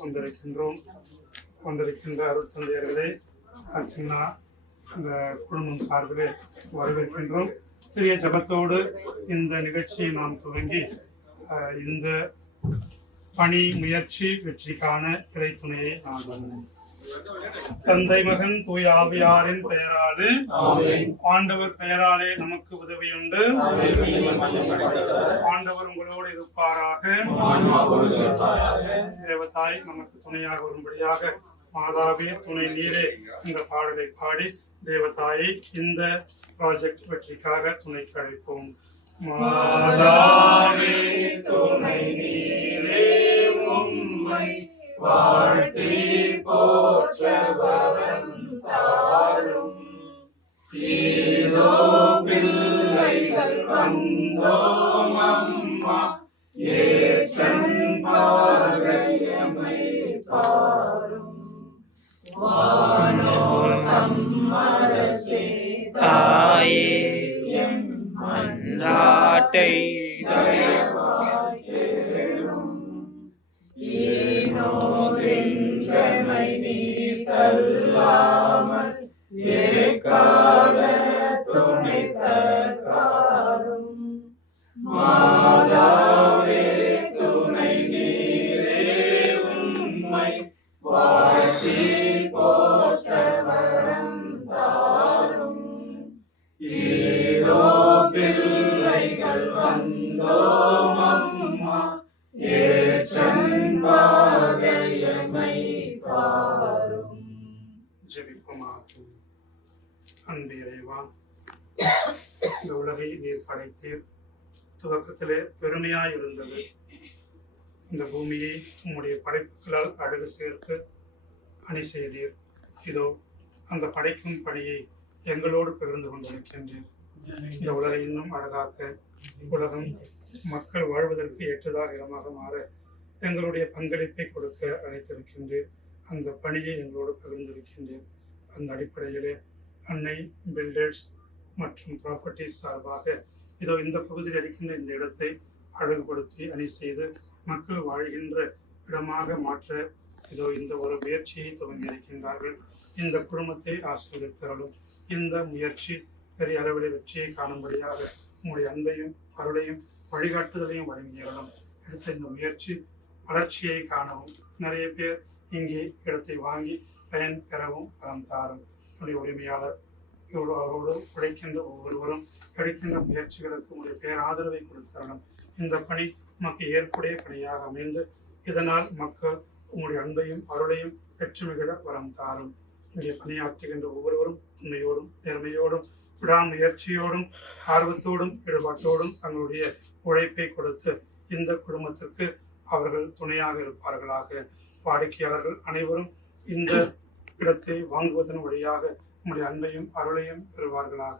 வந்திருக்கின்ற அருள் தந்தையர்களே, சின்ன அந்த குடும்பம் சார்பிலே வரவேற்கின்றோம். சிறிய ஜபத்தோடு இந்த நிகழ்ச்சியை நாம் துவங்கி இந்த பணி முயற்சி வெற்றிக்கான இறை துணையை நாடுவோம். தந்தை மகன் தூய ஆவியாரின் பெயராலே ஆண்டவர் பெயராலே நமக்கு உதவியுண்டு. ஆண்டவர் உங்களோடு இருப்பாராக. தேவதாய் நமக்கு துணையாக வரும்படியாக மாதாவே துணை நீரே இந்த பாடலை பாடி தேவதாயை இந்த ப்ராஜெக்ட் வெற்றிக்காக துணைக்கு அழைப்போம். மாதாவே துணை நீரே உம்மை வாழ்த்தி போற்ற வரம் தாரும். இதோ பிள்ளைகள் வந்தோம் அம்மா, ஏற்றன் பார்வையமை பாரும். வானோர் தம்மரசே தாயே எம் மன்றாட்டை தயவாய் கேளும். ஈனோதென்றமை நீ தள்ளாமல் ஏகால துணை தற்காரும். மாதாவே துணை நீரே உம்மை வாழ்த்தி போற்ற வரம் தாரும். இதோ பிள்ளைகள் வந்தோம் அம்மா, ஏற்றன்பாகையமை பாரும். ஜெபிப்போமாகும். அன்பு இறைவா, இந்த உலகை நீர் படைத்தீர். துவக்கத்திலே பெருமையாய் இருந்தது. இந்த பூமியை உம்முடைய படைப்புகளால் அழகு சேர்த்து அணி செய்தீர். இதோ அந்த படைக்கும் பணியை எங்களோடு பகிர்ந்து கொண்டிருக்கின்றீர். இந்த உலகை இன்னும் அழகாக்க, உலகம் மக்கள் வாழ்வதற்கு ஏற்றதாக இடமாக மாற எங்களுடைய பங்களிப்பை கொடுக்க அழைத்திருக்கின்றீர். அந்த பணியை எங்களோடு பகிர்ந்திருக்கின்றீர். அந்த அடிப்படையிலே அன்னை பில்டர்ஸ் மற்றும் ப்ராப்பர்ட்டிஸ் சார்பாக இதோ இந்த பகுதியில் இருக்கின்ற இந்த இடத்தை அழகுபடுத்தி அணி செய்து மக்கள் வாழ்கின்ற இடமாக மாற்ற இதோ இந்த ஒரு முயற்சியை துவங்கி இருக்கின்றார்கள். இந்த குடும்பத்தை ஆசீர்வதித்தருளும். இந்த முயற்சி பெரிய அளவில் வெற்றியை காணும்படியாக உங்களுடைய அன்பையும் அருளையும் வழிகாட்டுதலையும் வழங்கியறணும். எடுத்த இந்த முயற்சி வளர்ச்சியை காணவும், நிறைய பேர் இங்கே இடத்தை வாங்கி பயன் பெறவும் பலம் தாரும். என்னுடைய உரிமையாளர் அவரோடு உழைக்கின்ற ஒவ்வொருவரும் எடுக்கின்ற முயற்சிகளுக்கு உங்களுடைய பேராதரவை கொடுத்தரணும். இந்த பணி நமக்கு ஏற்புடைய பணியாக அமைந்து இதனால் மக்கள் உங்களுடைய அன்பையும் அருளையும் பெற்று மிகிட வரம் தாரும். இங்கே பணியாற்றுகின்ற ஒவ்வொருவரும் உண்மையோடும் நேர்மையோடும் விடாமுயற்சியோடும் ஆர்வத்தோடும் ஈடுபாட்டோடும் தங்களுடைய உழைப்பை கொடுத்து இந்த குடும்பத்திற்கு அவர்கள் துணையாக இருப்பார்களாக. வாடிக்கையாளர்கள் அனைவரும் இந்த இடத்தை வாங்குவதன் வழியாக உங்களுடைய அன்பையும் அருளையும் பெறுவார்களாக.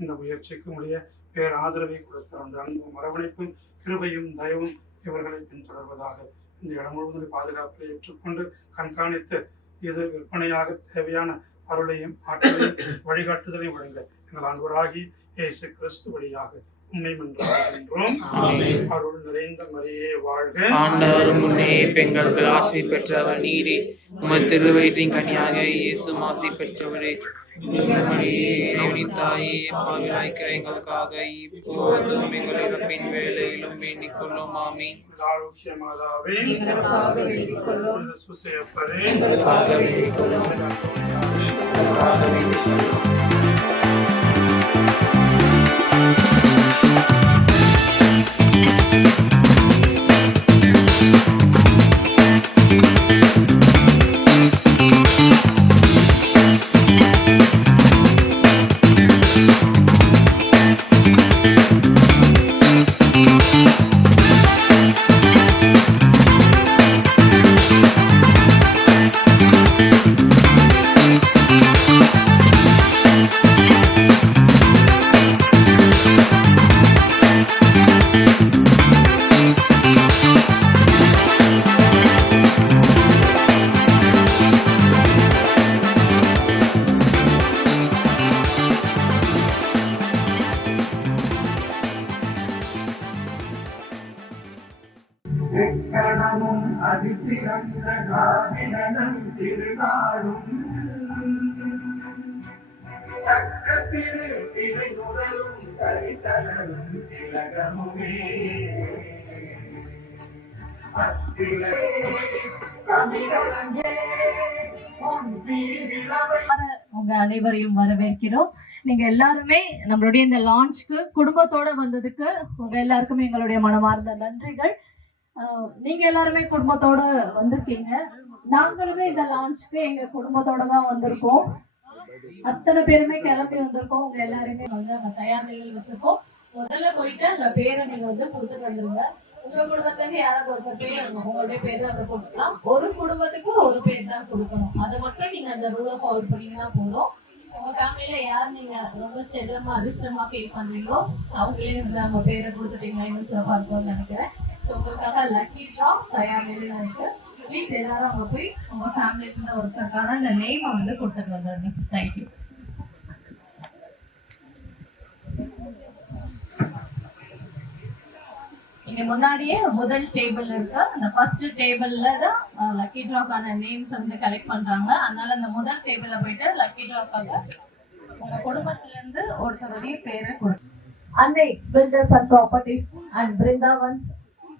இந்த முயற்சிக்கு உடைய பேராதரவை கொடுத்த அந்த அன்பும் அரவணைப்பும் கிருபையும் தயவும் இவர்களை பின்தொடர்வதாக. இந்த இடம் முழுவதும் பாதுகாப்பில் ஏற்றுக்கொண்டு கண்காணித்து இது விற்பனையாக தேவையான அருளையும் ஆற்றலையும் வழிகாட்டுதலையும் வழங்க எங்கள் ஆண்டவராகி இயேசு கிறிஸ்து வழியாக உண்மை மன்றாடுகின்றோம். அருள் நிறைந்த மரியே வாழ்க. ஆண்டவர் முன்னே பெண்களுக்கு ஆசை பெற்றவர் நீரே. உமது திருவயிற்றின் கனியாக இயேசு ஆசை பெற்றவரே. தாயே, பாவிலாய்க்க எங்களுக்காக இப்போதும் எங்கள் இறப்பின் வேலையிலும் வேண்டிக் கொள்ளும். ஆமீன். ஆரோக்கியமாதாவே சுசேப்பரே எக்கணமும் அதிசிறந்த காவிடனும் திருநாடும் தக்க சிறு திரை முதலும் தரித்தலும் திலகமுமே உங்க அனைவரையும் வரவேற்கிறோம். நீங்க எல்லாருமே நம்மளுடைய இந்த லான்ச்க்கு குடும்பத்தோட வந்ததுக்கு உங்க எல்லாருக்குமே எங்களுடைய மனமார்ந்த நன்றிகள். நீங்க எல்லாருமே குடும்பத்தோட வந்திருக்கீங்க. நாங்களுமே இந்த லான்ச்க்கு எங்க குடும்பத்தோட தான் வந்திருக்கோம். அத்தனை பேருமே கிளம்பி வந்திருக்கோம். உங்க எல்லாருமே வந்து அங்க தயார் நிலையில் வச்சிருக்கோம். முதல்ல போயிட்டு அந்த பேரை நீங்க வந்து கொடுத்துட்டு வந்துருங்க. உங்க குடும்பத்துல இருந்து யாராவது ஒருத்தர் பேர் உங்களுடைய பேர் தான் கொடுக்கலாம். ஒரு குடும்பத்துக்கு ஒரு பேர் தான் கொடுக்கணும். அதை மட்டும் நீங்க அந்த ரூலை ஃபாலோ பண்ணீங்கன்னா போதும். உங்க ஃபேமிலியில யார் நீங்க ரொம்ப செல்லமா அதிர்ஷ்டமா ஃபீல் பண்றீங்களோ அவங்களே வந்து அவங்க பேரை கொடுத்துட்டீங்கன்னா இன்னும் சிறப்பா இருக்கும்னு நினைக்கிறேன். ஸோ உங்களுக்காக லக்கி ட்ரா தயார் நிலையில இருக்கு. ப்ளீஸ் எல்லாரும் அங்க போய் உங்க ஃபேமிலியில இருந்த ஒருத்தருக்கான அந்த நேமை வந்து கொடுத்துட்டு வந்துடுங்க. தேங்க்யூ. இங்க முன்னாடியே முதல் டேபிள் இருக்கு. அந்த ஃபர்ஸ்ட் டேபிள்ல தான் லக்கி ட்ராக்கான நேம்ஸ் வந்து கலெக்ட் பண்றாங்க. அதனால அந்த முதல் டேபிள்ல போயிட்டு லக்கி ட்ராக்காக உங்க குடும்பத்துல இருந்து ஒருத்தருடைய பேரை கொடுங்க. Annai builders and properties and Brindavan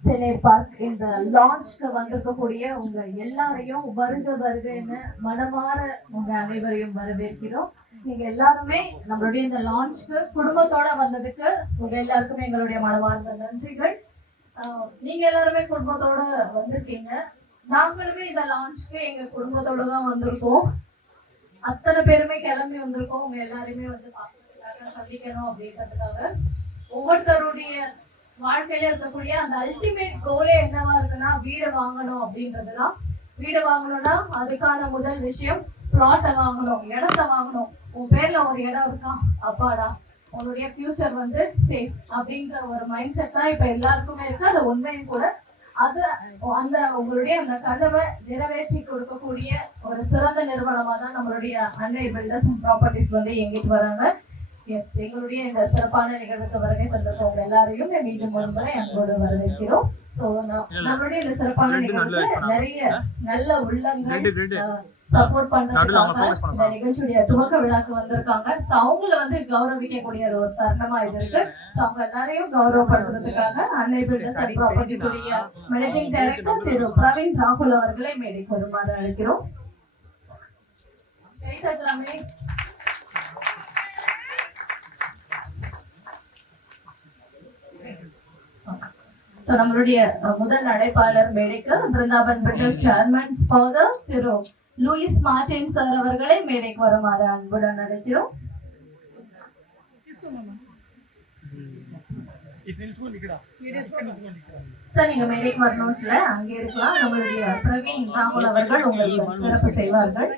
செனேர் பார்க் இந்த லான்ச்க்கு வந்திருக்கக்கூடிய உங்க எல்லாரையும் வருகன்னு மனமாற உங்க அனைவரையும் வரவேற்கிறோம். நீங்க எல்லாருமே நம்மளுடைய இந்த லான்ச்க்கு குடும்பத்தோட வந்ததுக்கு உங்க எல்லாருக்குமே எங்களுடைய மனமார்ந்த நன்றிகள். நீங்க எல்லாருமே குடும்பத்தோட வந்திருக்கீங்க. நாங்களுமே இந்த லான்ச்க்கு எங்க குடும்பத்தோட தான் வந்திருக்கோம். அத்தனை பேருமே கிளம்பி வந்திருக்கோம். உங்க எல்லாருமே வந்து பார்க்கறதுக்காக சந்திக்கணும் அப்படின்றதுக்காக. ஒவ்வொருத்தருடைய வாழ்க்கையில இருக்கக்கூடிய அந்த அல்டிமேட் கோலே என்னவா இருக்குன்னா வீடு வாங்கணும் அப்படின்றதுதான். வீடு வாங்கணும்னா அதுக்கான முதல் விஷயம் பிளாட்டை வாங்கணும், இடத்த வாங்கணும். உன் பேர்ல ஒரு இடம் இருக்கா, அப்பாடா உன்னுடைய ஃபியூச்சர் வந்து சேஃப் அப்படின்ற ஒரு மைண்ட் செட் தான் இப்ப எல்லாருக்குமே இருக்கு. அது உண்மையும் கூட. அது அந்த உங்களுடைய அந்த கனவை நிறைவேற்றி கொடுக்கக்கூடிய ஒரு சிறந்த நிறுவனமா தான் நம்மளுடைய அன்னை பில்டர்ஸ் அண்ட் ப்ராப்பர்ட்டிஸ் வந்து இயங்கிட்டு வராங்க. எங்களுடைய இந்த சிறப்பான நிகழ்வுக்கு வருகை தந்திருக்கவங்க எல்லாரையும் மீண்டும் ஒரு முறை அன்போடு வரவேற்கிறோம். நம்மளுடைய இந்த சிறப்பான நிகழ்வுக்கு நிறைய நல்ல உள்ளங்கள் சப்போர்ட் பண்றதுக்காக இந்த நிகழ்ச்சியுடைய துவக்க விழாக்கு வந்திருக்காங்க. அவங்கள வந்து கௌரவிக்கக்கூடிய ஒரு தருணமா இது இருக்கு. அவங்க எல்லாரையும் கௌரவப்படுத்துறதுக்காக அன்னை பில்டர்ஸ் அண்ட் ப்ராப்பர்ட்டிஸ் உடைய மேனேஜிங் டைரக்டர் திரு பிரவீன் ராகுல் அவர்களை மேடைக்கு வருமாறு அழைக்கிறோம். நம்மளுடைய முதல் அழைப்பாளர் மேடைக்கு பிருந்தாவன் பில்டர்ஸ் சேர்மன் ஃபாதர் திரு லூயிஸ் மார்டின் சார் அவர்களை மேடைக்கு வருமாறு அன்புடன் அழைக்கிறோம். சார் நீங்க மேடைக்கு வரணும்ல அங்கே இருக்கலாம். நம்மளுடைய பிரவீன் ராகுல் அவர்கள் உங்களுக்கு சிறப்பு செய்வார்கள்.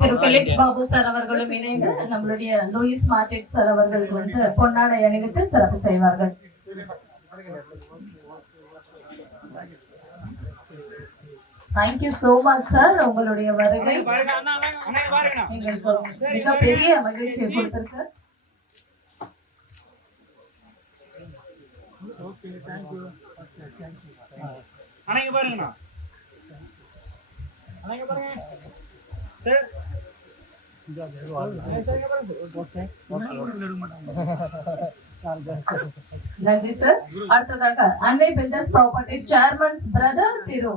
திரு பெலிக்ஸ் பாபு சார் அவர்களும் இணைந்து நம்மளுடைய லூயிஸ் மார்டின் சார் அவர்களுக்கு வந்து பொன்னாடை அணிவித்து சிறப்பு செய்வார்கள். Thank you so much sir. உங்களுடைய வருகை எங்களுக்கு மிகப்பெரிய மகிழ்ச்சியை கொடுத்திருக்கு. Okay thank you. அணைங்க பாருங்கண்ணா, அணைங்க பாருங்க சார். நன்றி சார். அடுத்ததாக அன்னை பில்டர்ஸ் ப்ராப்பர்ட்டிஸ் சேர்மன்ஸ் பிரதர் திரு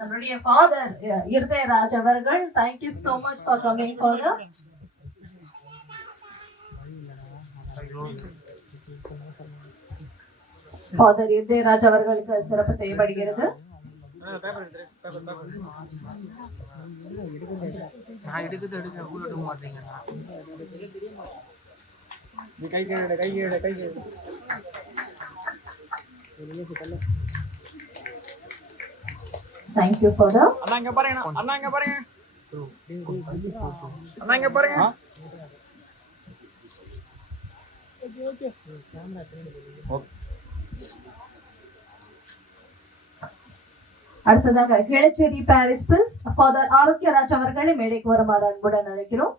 நம்மளுடைய ஃபாதர் இருதயராஜ் அவர்கள். Thank you so much for coming father. Father Irudayaraj அவர்களுக்கு சிறப்பு செய்யப்படுகிறது. Thank you father. அண்ணா இங்க பாருங்க, அண்ணா இங்க பாருங்க, அண்ணா இங்க பாருங்க. ஓகே அடுத்ததாக கேளச்சேரி பாரிஸ் பிரின்ஸ் ஃபாதர் ஆரோக்கியராஜ் அவர்களை மேடைக்கு வருமாறு அன்புடன் அழைக்கிறோம்.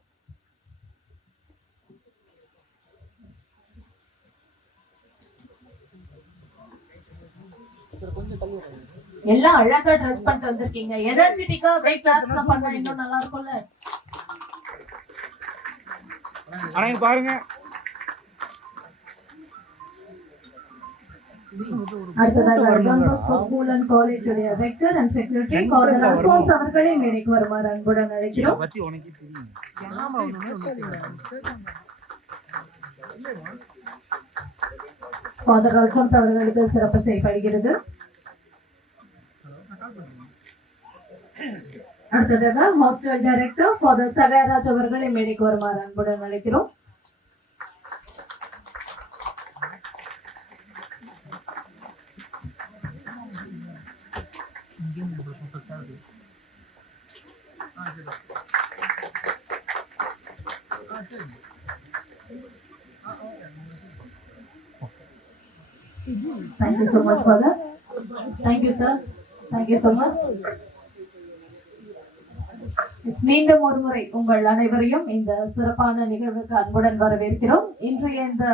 எல்லாம் அழகா ட்ரெஸ் பண்ணிட்டு வந்திருக்கீங்க. எனர்ஜெட்டிக்கா பிரேக் கிளாப்ஸ் பண்ணா இன்னும் நல்லா இருக்கும்ல. பாருங்க. அடுத்ததாக Don Bosco school and college உடைய rector and secretary father Alphonse அவர்களை மேடைக்கு வருமாறு அன்புடன் அழைக்கிறோம். ஃபாதர் அல்போன்ஸ் அவர்களுக்கு சிறப்பு செய்யப்படுகிறது. அடுத்ததாக ஹாஸ்டல் டைரக்டர் ஃபாதர் சகாயராஜ் அவர்களை மேடைக்கு வருமாறு அன்புடன் அழைக்கிறோம். Thank you so much, Father. Thank you, sir. Thank you so much. மீண்டும் ஒரு முறை உங்கள் அனைவரையும் இந்த சிறப்பான நிகழ்வுக்கு அன்புடன் வரவேற்கிறோம். இன்றைய இந்த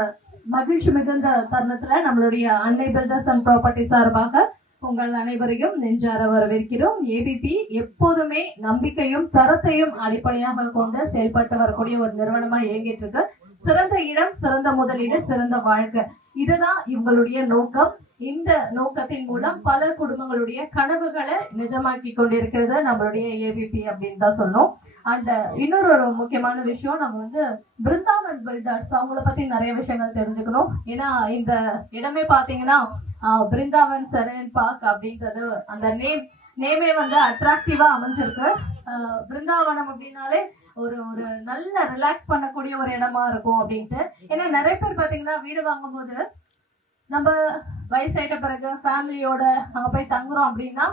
மகிழ்ச்சி மிகுந்த தருணத்துல நம்மளுடைய அன்னை பில்டர்ஸ் அண்ட் ப்ராப்பர்ட்டி சார்பாக உங்கள் அனைவரையும் நெஞ்சார வரவேற்கிறோம். ஏபிபி எப்போதுமே நம்பிக்கையும் தரத்தையும் அடிப்படையாக கொண்டு செயல்பட்டு வரக்கூடிய ஒரு நிறுவனமா இயங்கிட்டு இருக்கு. சிறந்த இடம், சிறந்த முதலீடு, சிறந்த வாழ்க்கை, இதுதான் இவங்களுடைய நோக்கம். இந்த நோக்கத்தின் மூலம் பல குடும்பங்களுடைய கனவுகளை நிஜமாக்கி கொண்டிருக்கிறது நம்மளுடைய ஏபிபி அப்படின்னு தான் சொன்னோம். அண்ட் இன்னொரு ஒரு முக்கியமான விஷயம், நம்ம பிருந்தாவன் பில்டர்ஸ் அவங்கள பத்தி நிறைய விஷயங்கள் தெரிஞ்சுக்கணும். ஏன்னா இந்த இடமே பாத்தீங்கன்னா பிருந்தாவன் சரண் பார்க் அப்படின்றது அந்த நேமே அட்ராக்டிவா அமைஞ்சிருக்கு. பிருந்தாவனம் அப்படின்னாலே ஒரு ஒரு நல்ல ரிலாக்ஸ் பண்ணக்கூடிய ஒரு இடமா இருக்கும் அப்படின்ட்டு. ஏன்னா நிறைய பேர் பாத்தீங்கன்னா வீடு வாங்கும் போது நம்ம வயசாயிட்ட பிறகு ஃபேமிலியோட அங்க போய் தங்குறோம் அப்படின்னா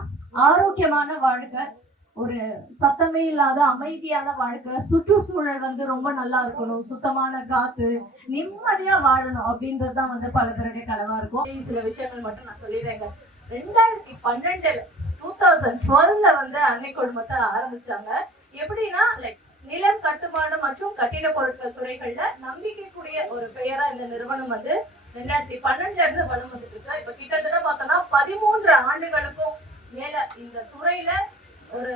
ஆரோக்கியமான வாழ்க்கை, ஒரு சத்தமே இல்லாத அமைதியான வாழ்க்கை, சுற்றுச்சூழல் ரொம்ப நல்லா இருக்கணும், சுத்தமான காத்து, நிம்மதியா வாழணும் அப்படின்றதுதான் பல பேருடைய கனவா இருக்கும். சில விஷயங்கள் மட்டும் நான் சொல்லிடுறேங்க. 2012 அன்னை குழுமத்தை ஆரம்பிச்சாங்க. எப்படின்னா நிலம், கட்டுமானம் மற்றும் கட்டிட பொருட்கள் துறைகள்ல நம்பிக்கைக்குரிய ஒரு பெயரா இந்த நிறுவனம் 2012 இருந்து வளம் வந்துட்டு இருக்கு. இப்ப கிட்டத்தட்ட பார்த்தோம்னா 13 ஆண்டுகளுக்கும் மேல இந்த துறையில ஒரு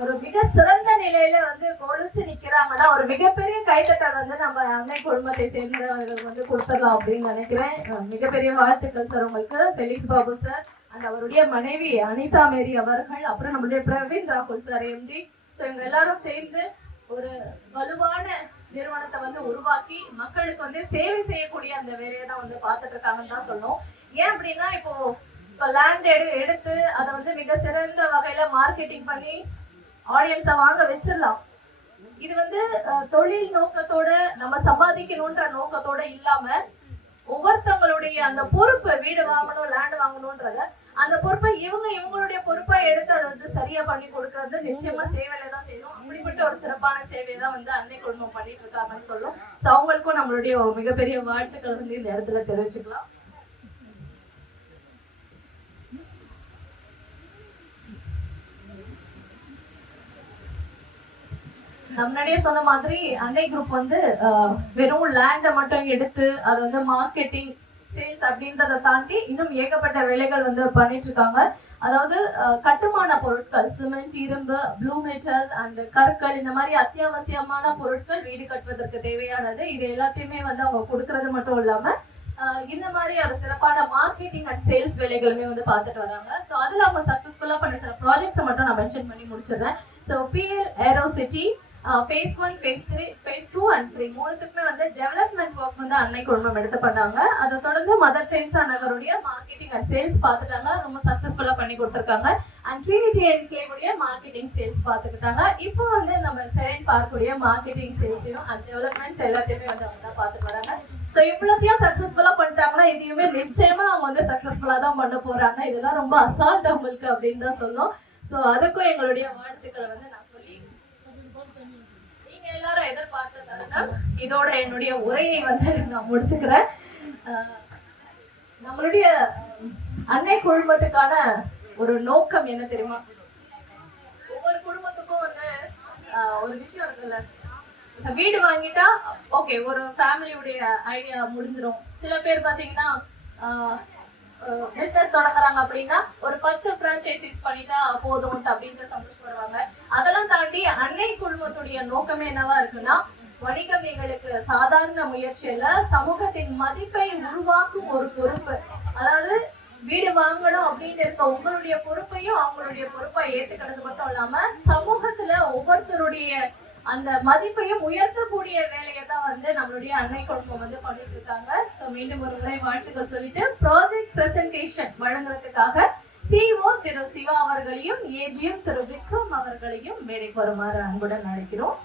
ஒரு மிக சிறந்த நிலையில கொலுச்சு நிக்கிறாங்கன்னா ஒரு மிகப்பெரிய கைத்தட்டல் நம்ம அன்னை குழுமத்தை சேர்ந்தவர்கள் கொடுத்துடலாம் அப்படின்னு நினைக்கிறேன். மிகப்பெரிய வாழ்த்துக்கள் சார் உங்களுக்கு. ஃபெலிக்ஸ் பாபு சார் அண்ட் அவருடைய மனைவி அனிதா மேரி அவர்கள், அப்புறம் நம்மளுடைய பிரவீன் ராகுல் சார் எம்டி, இவங்க எல்லாரும் சேர்ந்து ஒரு வலுவான நிறுவனத்தை உருவாக்கி மக்களுக்கு சேவை செய்யக்கூடிய அந்த வேலையை தான் பார்த்துட்டு இருக்காங்கன்னு தான் சொல்லணும். ஏன் அப்படின்னா இப்போ லேண்ட் எடுத்து அதை மிக சிறந்த வகையில மார்க்கெட்டிங் பண்ணி ஆடியன்ஸை வாங்க வச்சிடலாம். இது தொழில் நோக்கத்தோட நம்ம சம்பாதிக்கணும்ன்ற நோக்கத்தோட இல்லாம ஒவ்வொருத்தவங்களுடைய அந்த பொறுப்பு, வீடு வாங்கணும், லேண்ட் வாங்கணும்ன்றத அந்த பொறுப்பை இவங்களுடைய பொறுப்பா எடுத்து அதை சரியா பண்ணி கொடுக்கறது நிச்சயமா சேவையில தான் செய்யணும். அப்படிப்பட்ட ஒரு சிறப்பான சேவை தான் அன்னை குடும்பம் பண்ணிட்டு இருக்காங்கன்னு சொல்லும். சோ அவங்களுக்கும் நம்மளுடைய மிகப்பெரிய வாழ்த்துக்கள் இந்த இடத்துல தெரிவிச்சுக்கலாம். முன்னாடியே சொன்ன மாதிரி அன்னை குரூப் வெறும் லேண்ட மட்டும் எடுத்து அதை மார்க்கெட்டிங், சேல்ஸ் அப்படின்றத தாண்டி இன்னும் ஏகப்பட்ட வேலைகள் பண்ணிட்டு இருக்காங்க. அதாவது கட்டுமான பொருட்கள், சிமெண்ட், இரும்பு, ப்ளூ மெட்டல் அண்ட் கற்கள், இந்த மாதிரி அத்தியாவசியமான பொருட்கள் வீடு கட்டுவதற்கு தேவையானது. இது எல்லாத்தையுமே அவங்க கொடுக்கறது மட்டும் இல்லாம இந்த மாதிரி ஒரு சிறப்பான மார்க்கெட்டிங் அண்ட் சேல்ஸ் வேலைகளுமே பார்த்துட்டு வராங்க. ஸோ அதுல அவங்க சக்சஸ்ஃபுல்லா பண்ண சில ப்ராஜெக்ட்ஸை மட்டும் நான் மென்ஷன் பண்ணி முடிச்சிடுறேன். So PL aero city phase 1, phase 3, phase 2 and 3 மூணுத்துக்குமே டெவலப்மெண்ட் ஒர்க் அன்னை குழுமம் எடுத்து பண்ணாங்க. அதை தொடர்ந்து மதர் தெரேசா நகருடைய மார்க்கெட்டிங் அண்ட் சேல்ஸ் பார்த்துட்டாங்க, ரொம்ப சக்சஸ்ஃபுல்லா பண்ணி கொடுத்துருக்காங்க. அண்ட் ட்ரினிட்டி என்க்ளேவுடைய மார்க்கெட்டிங் சேல்ஸ் பார்த்துக்கிட்டாங்க. இப்போ நம்ம செரன் பார்க்குடைய மார்க்கெட்டிங் சேல்ஸையும் அண்ட் டெவலப்மெண்ட்ஸ் எல்லாத்தையுமே அவங்க தான் பார்த்துட்டு வராங்க. ஸோ இவ்வளோத்தையும் சக்சஸ்ஃபுல்லா பண்ணிட்டாங்கன்னா இதையுமே நிச்சயமா அவங்க சக்சஸ்ஃபுல்லா தான் பண்ண போறாங்க. இதெல்லாம் ரொம்ப அசால்ட் அவங்களுக்கு அப்படின்னு தான் சொன்னோம். ஸோ அதுக்கும் எங்களுடைய வாழ்த்துக்களை நான் சொல்லி எல்லாரும் எதிர்பார்த்ததால இதோட என்னுடைய உரையை நான் முடிச்சுக்கிறேன். நம்மளுடைய அன்னை குழுமத்துக்கான ஒரு நோக்கம் என்ன தெரியுமா? ஒவ்வொரு குடும்பத்துக்கும் ஒரு விஷயம் இருக்குல்ல, வீடு வாங்கிட்டா ஓகே ஒரு ஃபேமிலியுடைய ஐடியா முடிஞ்சிடும். சில பேர் பாத்தீங்கன்னா பிசினஸ் தொடங்குறாங்க அப்படின்னா ஒரு 10 பிரான்ச்சைசிஸ் பண்ணிட்டா போதும் அப்படின்ட்டு சந்தோஷப்படுவாங்க. அதெல்லாம் தாண்டி அன்னை குழுமத்துடைய நோக்கமே என்னவா இருக்குன்னா, வணிகம் எங்களுக்கு சாதாரண முயற்சி இல்ல, சமூகத்தின் மதிப்பை உருவாக்கும் ஒரு பொறுப்பு. அதாவது வீடு வாங்கணும் அப்படின்னு இருக்க உங்களுடைய பொறுப்பையும் அவங்களுடைய பொறுப்பை ஏத்துக்கிறது மட்டும் இல்லாம சமூகத்துல ஒவ்வொருத்தருடைய அந்த மதிப்பையும் உயர்த்தக்கூடிய வேலையை தான் நம்மளுடைய அன்னை குழுமம் பண்ணிட்டு இருக்காங்க. ஸோ மீண்டும் ஒரு முறை வாழ்த்துக்கள் சொல்லிட்டு ப்ராஜெக்ட் பிரசன்டேஷன் வழங்குறதுக்காக சிஓ திரு சிவா அவர்களையும் ஏஜிஎம் திரு விக்ரம் அவர்களையும் மேடைக்கு வருமாறு அன்புடன் அழைக்கிறோம்.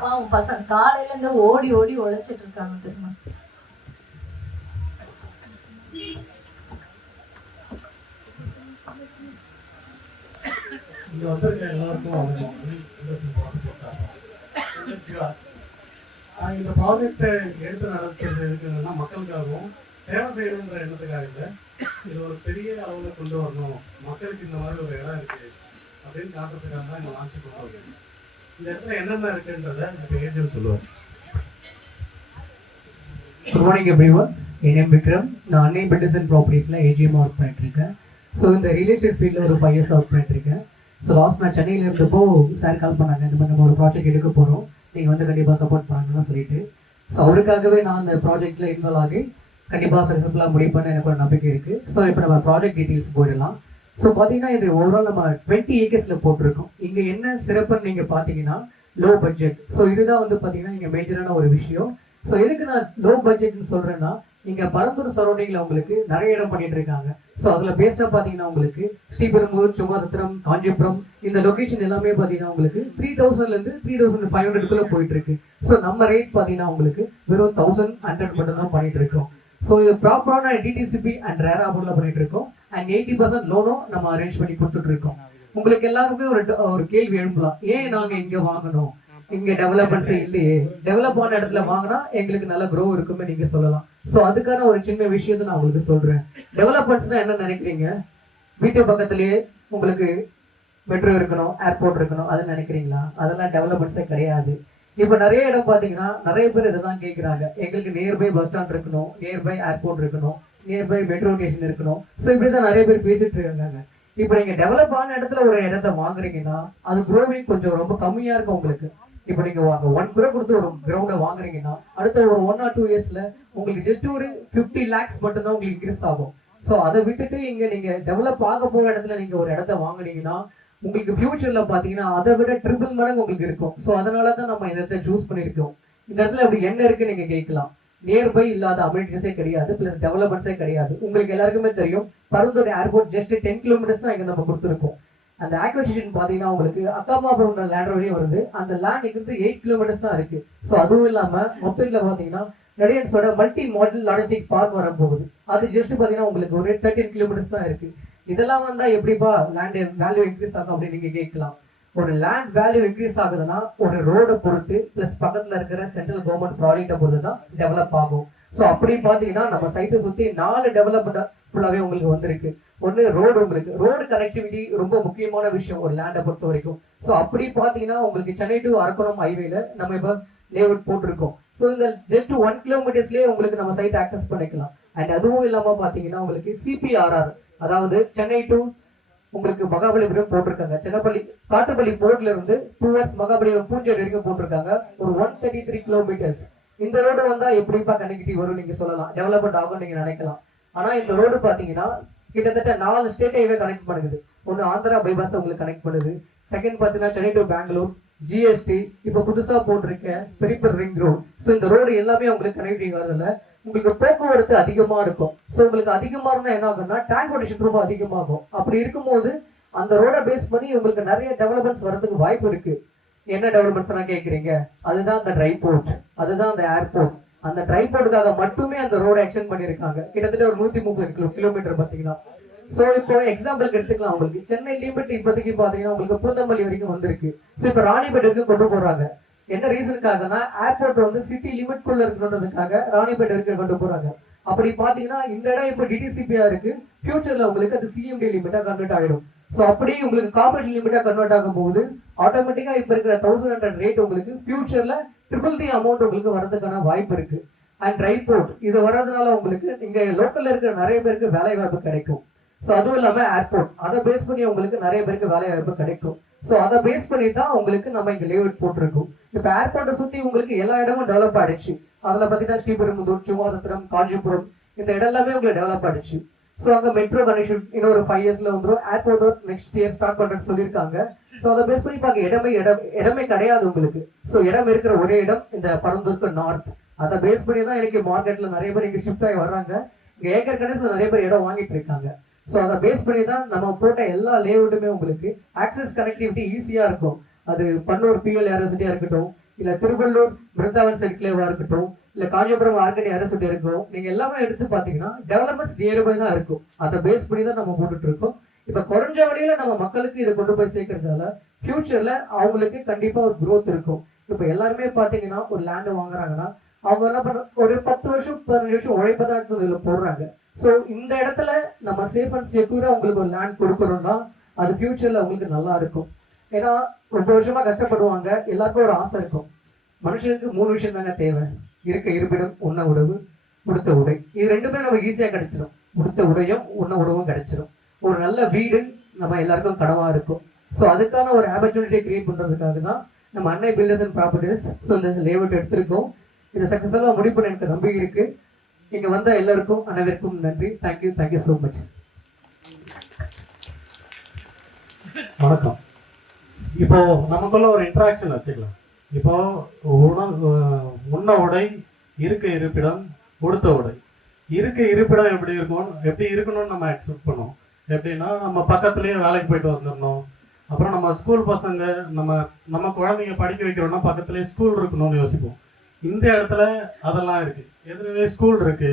பாவம் பசங்க காலையில இருந்து ஓடி ஓடி உழைச்சிட்டு இருக்காங்க தெரியுமா. இங்க வந்திருக்க எல்லாருக்கும் இந்த ப்ராஜெக்டை எடுத்து நடத்துறது இருக்குன்னா மக்களுக்காகவும் சேவை செய்யணுன்ற எண்ணத்துக்காக இல்லை, இது ஒரு பெரிய அளவில் கொண்டு வரணும், மக்களுக்கு இந்த மாதிரி ஒரு இடம் இருக்கு அப்படின்னு காட்டுறதுக்காக தான் இந்த லான்ச் கொண்டு வரணும். இந்த இடத்துல என்னென்ன இருக்குன்றத இப்போ ஏஜென்ட் சொல்லுவார். குட் மார்னிங் எவ்ரிவன், என் நேம் விக்ரம். நான் அன்னை பில்டர்ஸ் அண்ட் ப்ராப்பர்ட்டிஸில் ஏஜிஎம் ஒர்க் பண்ணிட்டுருக்கேன். ஸோ இந்த ரியல் எஸ்டேட் ஃபீல்டில் ஒரு 5 years ஒர்க் பண்ணிட்டுருக்கேன். ஸோ லாஸ்ட் நான் சென்னையில் இருந்தப்போ சார் கால் பண்ணாங்க, இந்த மாதிரி நம்ம ஒரு ப்ராஜெக்ட் எடுக்க போகிறோம், நீங்கள் கண்டிப்பாக சப்போர்ட் பண்ணணும்னு சொல்லிட்டு. ஸோ அவருக்காகவே நான் அந்த ப்ராஜெக்டில் இன்வால்வ் ஆகி கண்டிப்பாக சக்ஸஸ்ஃபுல்லாக முடிப்பேன்னு எனக்கு ஒரு நம்பிக்கை இருக்குது. ஸோ இப்போ நம்ம ப்ராஜெக்ட் டீட்டெயில்ஸ் போயிடலாம். ஸோ பார்த்தீங்கன்னா இது ஓவரால் நம்ம 20 acres போட்டிருக்கோம். இங்கே என்ன சிறப்புன்னு நீங்கள் பார்த்தீங்கன்னா லோ பட்ஜெட். ஸோ இதுதான் பார்த்தீங்கன்னா இங்கே மேஜரான ஒரு விஷயம். ஸோ எதுக்கு நான் லோ பட்ஜெட்னு சொல்கிறேன்னா, இங்கே பரந்தூர் சரௌண்டிங்கில் உங்களுக்கு நிறைய இடம் பண்ணிட்டு இருக்காங்க. ஸோ அதில் பேஸாக பார்த்தீங்கன்னா உங்களுக்கு ஸ்ரீபெரும்பூர், சுமதத்திரம், காஞ்சிபுரம் இந்த லொக்கேஷன் எல்லாமே பார்த்தீங்கன்னா உங்களுக்கு 3000 3500 போயிட்டு இருக்கு. ஸோ நம்ம ரேட் பார்த்தீங்கன்னா உங்களுக்கு வெறும் 1100 மட்டும் தான் பண்ணிட்டு இருக்கோம். ஸோ இது ப்ராப்பரான டிடிசிபி அண்ட் ரேரா போர்டில் பண்ணிட்டு இருக்கோம். அண்ட் 80% லோனும் நம்ம அரேஞ்ச் பண்ணி கொடுத்துட்டு இருக்கோம். உங்களுக்கு எல்லாருமே ஒரு கேள்வி எழுப்பலாம், ஏன் நாங்கள் இங்கே வாங்கணும், இங்கே டெவலப்மெண்ட்ஸே இல்லையே, டெவலப் ஆன இடத்துல வாங்கினா எங்களுக்கு நல்ல க்ரோ இருக்குமே நீங்க சொல்லலாம். ஸோ அதுக்கான ஒரு சின்ன விஷயத்தை நான் உங்களுக்கு சொல்றேன். டெவலப்மெண்ட்ஸ்னா என்ன நினைக்கிறீங்க? வீட்டு பக்கத்துலேயே உங்களுக்கு மெட்ரோ இருக்கணும், ஏர்போர்ட் இருக்கணும், அது நினைக்கிறீங்களா? அதெல்லாம் டெவலப்மெண்ட்ஸே கிடையாது. இப்போ நிறைய இடம் பார்த்தீங்கன்னா நிறைய பேர் இதை தான் கேட்குறாங்க, எங்களுக்கு நியர்பை பஸ் ஸ்டாண்ட் இருக்கணும், நியர்பை ஏர்போர்ட் இருக்கணும், நியர்பை மெட்ரோ ஸ்டேஷன் இருக்கணும். ஸோ இப்படி தான் நிறைய பேர் பேசிட்டு இருக்காங்க. இப்போ நீங்க டெவலப் ஆன இடத்துல ஒரு இடத்த வாங்குறீங்கன்னா அது க்ரோவிங் கொஞ்சம் ரொம்ப கம்மியா இருக்கும் உங்களுக்கு. இப்போ நீங்க 1 crore கொடுத்து ஒரு கிரவுண்டை வாங்குறீங்கன்னா அடுத்த ஒரு 1 or 2 yearsல உங்களுக்கு ஜஸ்ட் ஒரு 50 lakhs மட்டும்தான் உங்களுக்கு இன்க்ரீஸ் ஆகும். ஸோ அதை விட்டுட்டு இங்க நீங்க டெவலப் ஆக போற இடத்துல நீங்க ஒரு இடத்த வாங்குனீங்கன்னா உங்களுக்கு ஃபியூச்சர்ல பாத்தீங்கன்னா அதை விட ட்ரிபிள் மடங்கு உங்களுக்கு இருக்கும். ஸோ அதனாலதான் நம்ம இந்த இடத்த சூஸ் பண்ணிருக்கோம். இந்த இடத்துல அப்படி என்ன இருக்கு நீங்க கேட்கலாம். நியர்பை இல்லாத அம்யூனிட்டிஸே கிடையாது, பிளஸ் டெவலப்மெண்ட்ஸே கிடையாது. உங்களுக்கு எல்லாருக்குமே தெரியும், பருந்தூர் ஏர்போர்ட் ஜஸ்ட் 10 kilometers தான் இங்க நம்ம கொடுத்துருக்கோம். அந்த ஆக்விசிஷன் பாத்தீங்கன்னா உங்களுக்கு அக்காமாபுரம் லேண்ட் வரையும் வருது. அந்த லேண்ட் இருந்து 8 kilometers தான் இருக்கு. ஸோ அதுவும் இல்லாம மொபைல்ல பாத்தீங்கன்னா ரெடியன்ஸோட மல்டி மாடல் லாஜிஸ்டிக் பார்க் வர போகுது. அது ஜஸ்ட் பாத்தீங்கன்னா உங்களுக்கு ஒரு 13 kilometers தான் இருக்கு. இதெல்லாம் வந்தா எப்படிப்பா லேண்ட் வேல்யூ இன்க்ரீஸ் ஆகும் அப்படின்னு நீங்க கேட்கலாம். ஒரு லேண்ட் வேல்யூ இன்க்ரீஸ் ஆகுதுன்னா ஒரு ரோடை பொறுத்து பிளஸ் பக்கத்துல இருக்கிற சென்ட்ரல் கவர்மெண்ட் ப்ராஜெக்டை பொறுத்து தான் டெவலப் ஆகும். ஸோ அப்படி பாத்தீங்கன்னா நம்ம சைட்டை சுத்தி 4 டெவலப்மெண்ட் ஃபுல்லாவே உங்களுக்கு வந்திருக்கு. ஒன்று ரோடு, உங்களுக்கு ரோடு கனெக்டிவிட்டி ரொம்ப முக்கியமான விஷயம் ஒரு லேண்டை பொறுத்த வரைக்கும். ஸோ அப்படி பாத்தீங்கன்னா உங்களுக்கு சென்னை டு அரக்கோணம் ஹைவேல நம்ம இப்போ லேஅவுட் போட்டிருக்கோம். ஸோ இந்த ஜஸ்ட் 1 kilometersலயே உங்களுக்கு நம்ம சைட் ஆக்சஸ் பண்ணிக்கலாம். அண்ட் அதுவும் இல்லாம பாத்தீங்கன்னா உங்களுக்கு CPRR, அதாவது சென்னை டு உங்களுக்கு மகாபலிபுரம் போட்டிருக்காங்க. சென்னப்பள்ளி காட்டுப்பள்ளி போர்ட்ல இருந்து டுவர்ட்ஸ் மகாபலிபுரம் பூஞ்சேரி வரைக்கும் போட்டிருக்காங்க. ஒரு 133 kilometers. இந்த ரோடு வந்தா எப்படிப்பா கனெக்டிவிட்டி வரும் நீங்க சொல்லலாம், டெவலப்மெண்ட் ஆகும் நீங்க நினைக்கலாம். ஆனா இந்த ரோடு பாத்தீங்கன்னா கிட்டத்தட்ட 4 ஸ்டேட் ஹைவே கனெக்ட் பண்ணுது. ஒன்னு ஆந்திரா பைபாஸ் உங்களுக்கு கனெக்ட் பண்ணுது. செகண்ட் பாத்தீங்கன்னா சென்னை டு பெங்களூர், GST, இப்போ புதுசா போட்டிருக்க பெரிஃபெரல் ரிங் ரோடு. ஸோ இந்த ரோடு எல்லாமே உங்களுக்கு கனெக்டிவிட்டி வரதுல உங்களுக்கு போக்குவரத்து அதிகமா இருக்கும். ஸோ உங்களுக்கு அதிகமா இருந்தா என்ன ஆகும்னா டிரான்ஸ்போர்டேஷன் ரொம்ப அதிகமாகும். அப்படி இருக்கும்போது அந்த ரோட பேஸ் பண்ணி உங்களுக்கு நிறைய டெவலப்மெண்ட்ஸ் வரதுக்கு வாய்ப்பு இருக்கு. என்ன டெவலப்மெண்ட்ஸ் கேட்குறீங்க? அதுதான் அந்த ட்ரை போர்ட், அதுதான் அந்த ஏர்போர்ட். அந்த ட்ரை போர்ட்டுக்காக மட்டுமே அந்த ரோட எக்ஸ்டெண்ட் பண்ணியிருக்காங்க. கிட்டத்தட்ட ஒரு 130 கிலோமீட்டர் பார்த்தீங்கன்னா. ஸோ இப்போ எக்ஸாம்பிளுக்கு எடுத்துக்கலாம், உங்களுக்கு சென்னை லிமிட் இப்போதைக்கு பார்த்தீங்கன்னா உங்களுக்கு பூந்தமல்லி வரைக்கும் வந்திருக்கு. ஸோ இப்போ ராணிப்பேட் வரைக்கும் கொண்டு போறாங்க. என்ன ரீசனுக்காகனா ஏர்போர்ட் சிட்டி லிமிட்குள்ள இருக்கணுன்றதுக்காக ராணிப்பேட் வரைக்கும் கொண்டு போறாங்க. அப்படி பாத்தீங்கன்னா இந்த இடம் இப்போ டிடிசிபியா இருக்கு, ஃபியூச்சர்ல உங்களுக்கு அது CMD லிமிட்டா கன்வெர்ட் ஆகிடும். ஸோ அப்படி உங்களுக்கு கார்பரேஷன் லிமிட்டாக கன்வெர்ட் ஆகும் போது ஆட்டோமேட்டிக்காக இப்போ இருக்கிற 1100 ரேட் உங்களுக்கு ஃபியூச்சரில் ட்ரிபிள் தி அமௌண்ட் உங்களுக்கு வரதுக்கான வாய்ப்பு இருக்கு. அண்ட் ரைபோர்ட் இது வர்றதுனால உங்களுக்கு இங்கே லோக்கலில் இருக்கிற நிறைய பேருக்கு வேலை வாய்ப்பு கிடைக்கும். ஸோ அதுவும் இல்லாமல் ஏர்போர்ட் அதை பேஸ் பண்ணி உங்களுக்கு நிறைய பேருக்கு வேலை வாய்ப்பு கிடைக்கும். ஸோ அதை பேஸ் பண்ணி தான் உங்களுக்கு நம்ம இங்கே லேஅவுட் போட்டிருக்கோம். இப்போ ஏர்போர்ட்டை சுற்றி உங்களுக்கு எல்லா இடமும் டெவலப் ஆயிடுச்சு. அதில் பார்த்தீங்கன்னா ஸ்ரீபெரும்புதூர், சிவாசத்திரம், காஞ்சிபுரம் இந்த இடம் எல்லாமே உங்களுக்கு டெவலப் ஆயிடுச்சு. ஸோ அங்கே மெட்ரோ கனெக்ஷன் இன்னொரு 5 இயர்ஸ்ல வந்துடும். ஏர்போர்ட் நெக்ஸ்ட் இயர் ஸ்டார்ட் பண்ணுறேன்னு சொல்லியிருக்காங்க. ஸோ அதை பேஸ் பண்ணி பார்க்க இடமே கிடையாது உங்களுக்கு. ஸோ இடம் இருக்கிற ஒரே இடம் இந்த பரந்தூருக்கு நார்த். அதை பேஸ் பண்ணி தான் எனக்கு மார்க்கெட்ல நிறைய பேர் இங்கே ஷிஃப்ட் ஆகி வர்றாங்க. இங்கே ஏக்கர் கணேசில் நிறைய பேர் இடம் வாங்கிட்டு இருக்காங்க. ஸோ அதை பேஸ் பண்ணி தான் நம்ம போட்ட எல்லா லேஅவுட்டுமே உங்களுக்கு ஆக்சஸ் கனெக்டிவிட்டி ஈஸியாக இருக்கும். அது பன்னூர் பிஎல் யூனிவர்சிட்டியாக இருக்கட்டும், இல்லை திருவள்ளூர் பிருந்தாவன் சர்க்கிளேவாக இருக்கட்டும், இல்லை காஞ்சிபுரம் ஆர்கடி யூனிவர்சிட்டி இருக்கும். நீங்கள் எல்லாமே எடுத்து பார்த்தீங்கன்னா டெவலப்மெண்ட்ஸ் நியர்பை தான் இருக்கும். அதை பேஸ் பண்ணி தான் நம்ம போட்டுட்டு இருக்கோம். இப்போ குறைஞ்ச வழியில நம்ம மக்களுக்கு இதை கொண்டு போய் சேர்க்கறதால ஃபியூச்சர்ல அவங்களுக்கு கண்டிப்பாக ஒரு க்ரோத் இருக்கும். இப்போ எல்லாருமே பார்த்தீங்கன்னா ஒரு லேண்டு வாங்குறாங்கன்னா அவங்க என்ன பண்ண ஒரு 10 வருஷம் 15 வருஷம் உழைப்பதான் இதில் போடுறாங்க. ஸோ இந்த இடத்துல நம்ம சேஃப் அண்ட் செக்யூரா உங்களுக்கு ஒரு லேண்ட் கொடுக்குறோம்னா அது ஃபியூச்சர்ல அவங்களுக்கு நல்லா இருக்கும். ஏன்னா ரொம்ப வருஷமா கஷ்டப்படுவாங்க. எல்லாருக்கும் ஒரு ஆசை இருக்கும். மனுஷனுக்கு 3 விஷயம் தாங்க தேவை: இருக்க இருப்பிடம், உண்ண உணவு, உடுத்த உடை. இது ரெண்டுமே நமக்கு ஈஸியா கிடைச்சிடும். உடுத்த உடையும் உண்ண உணவும் கிடைச்சிடும். ஒரு நல்ல வீடு நம்ம எல்லாருக்கும் கனவா இருக்கும். ஸோ அதுக்கான ஒரு ஆப்பர்ச்சுனிட்டியை கிரியேட் பண்றதுக்காக தான் நம்ம அன்னை பில்டர்ஸ் அண்ட் ப்ராப்பர்ட்டிஸ் ஸோ இந்த லேஅவுட் எடுத்திருக்கோம். இதை சக்சஸ்ஃபுல்லாக முடிப்புன்னு எனக்கு நம்பிக்கை இருக்கு. இங்க வந்த எல்லாருக்கும் அனைவருக்கும் நன்றி. Thank you so much. வணக்கம். இப்போ நமக்குள்ள ஒரு இன்ட்ராக்ஷன் வச்சுக்கலாம். இப்போ உண்ண உடை, இருக்க இருப்பிடம், உடுத்த உடை. இருக்க இருப்பிடம் எப்படி இருக்கணும்னு நம்ம எக்ஸ்பெக்ட் பண்ணோம். எப்படின்னா நம்ம பக்கத்துலேயே வேலைக்கு போயிட்டு வந்துடணும். அப்புறம் நம்ம ஸ்கூல் பசங்க நம்ம குழந்தைங்க படிக்க வைக்கிறோம்னா பக்கத்துலேயே ஸ்கூல் இருக்கணும்னு யோசிப்போம். இந்த இடத்துல அதெல்லாம் இருக்கு. எதுவே ஸ்கூல் இருக்கு.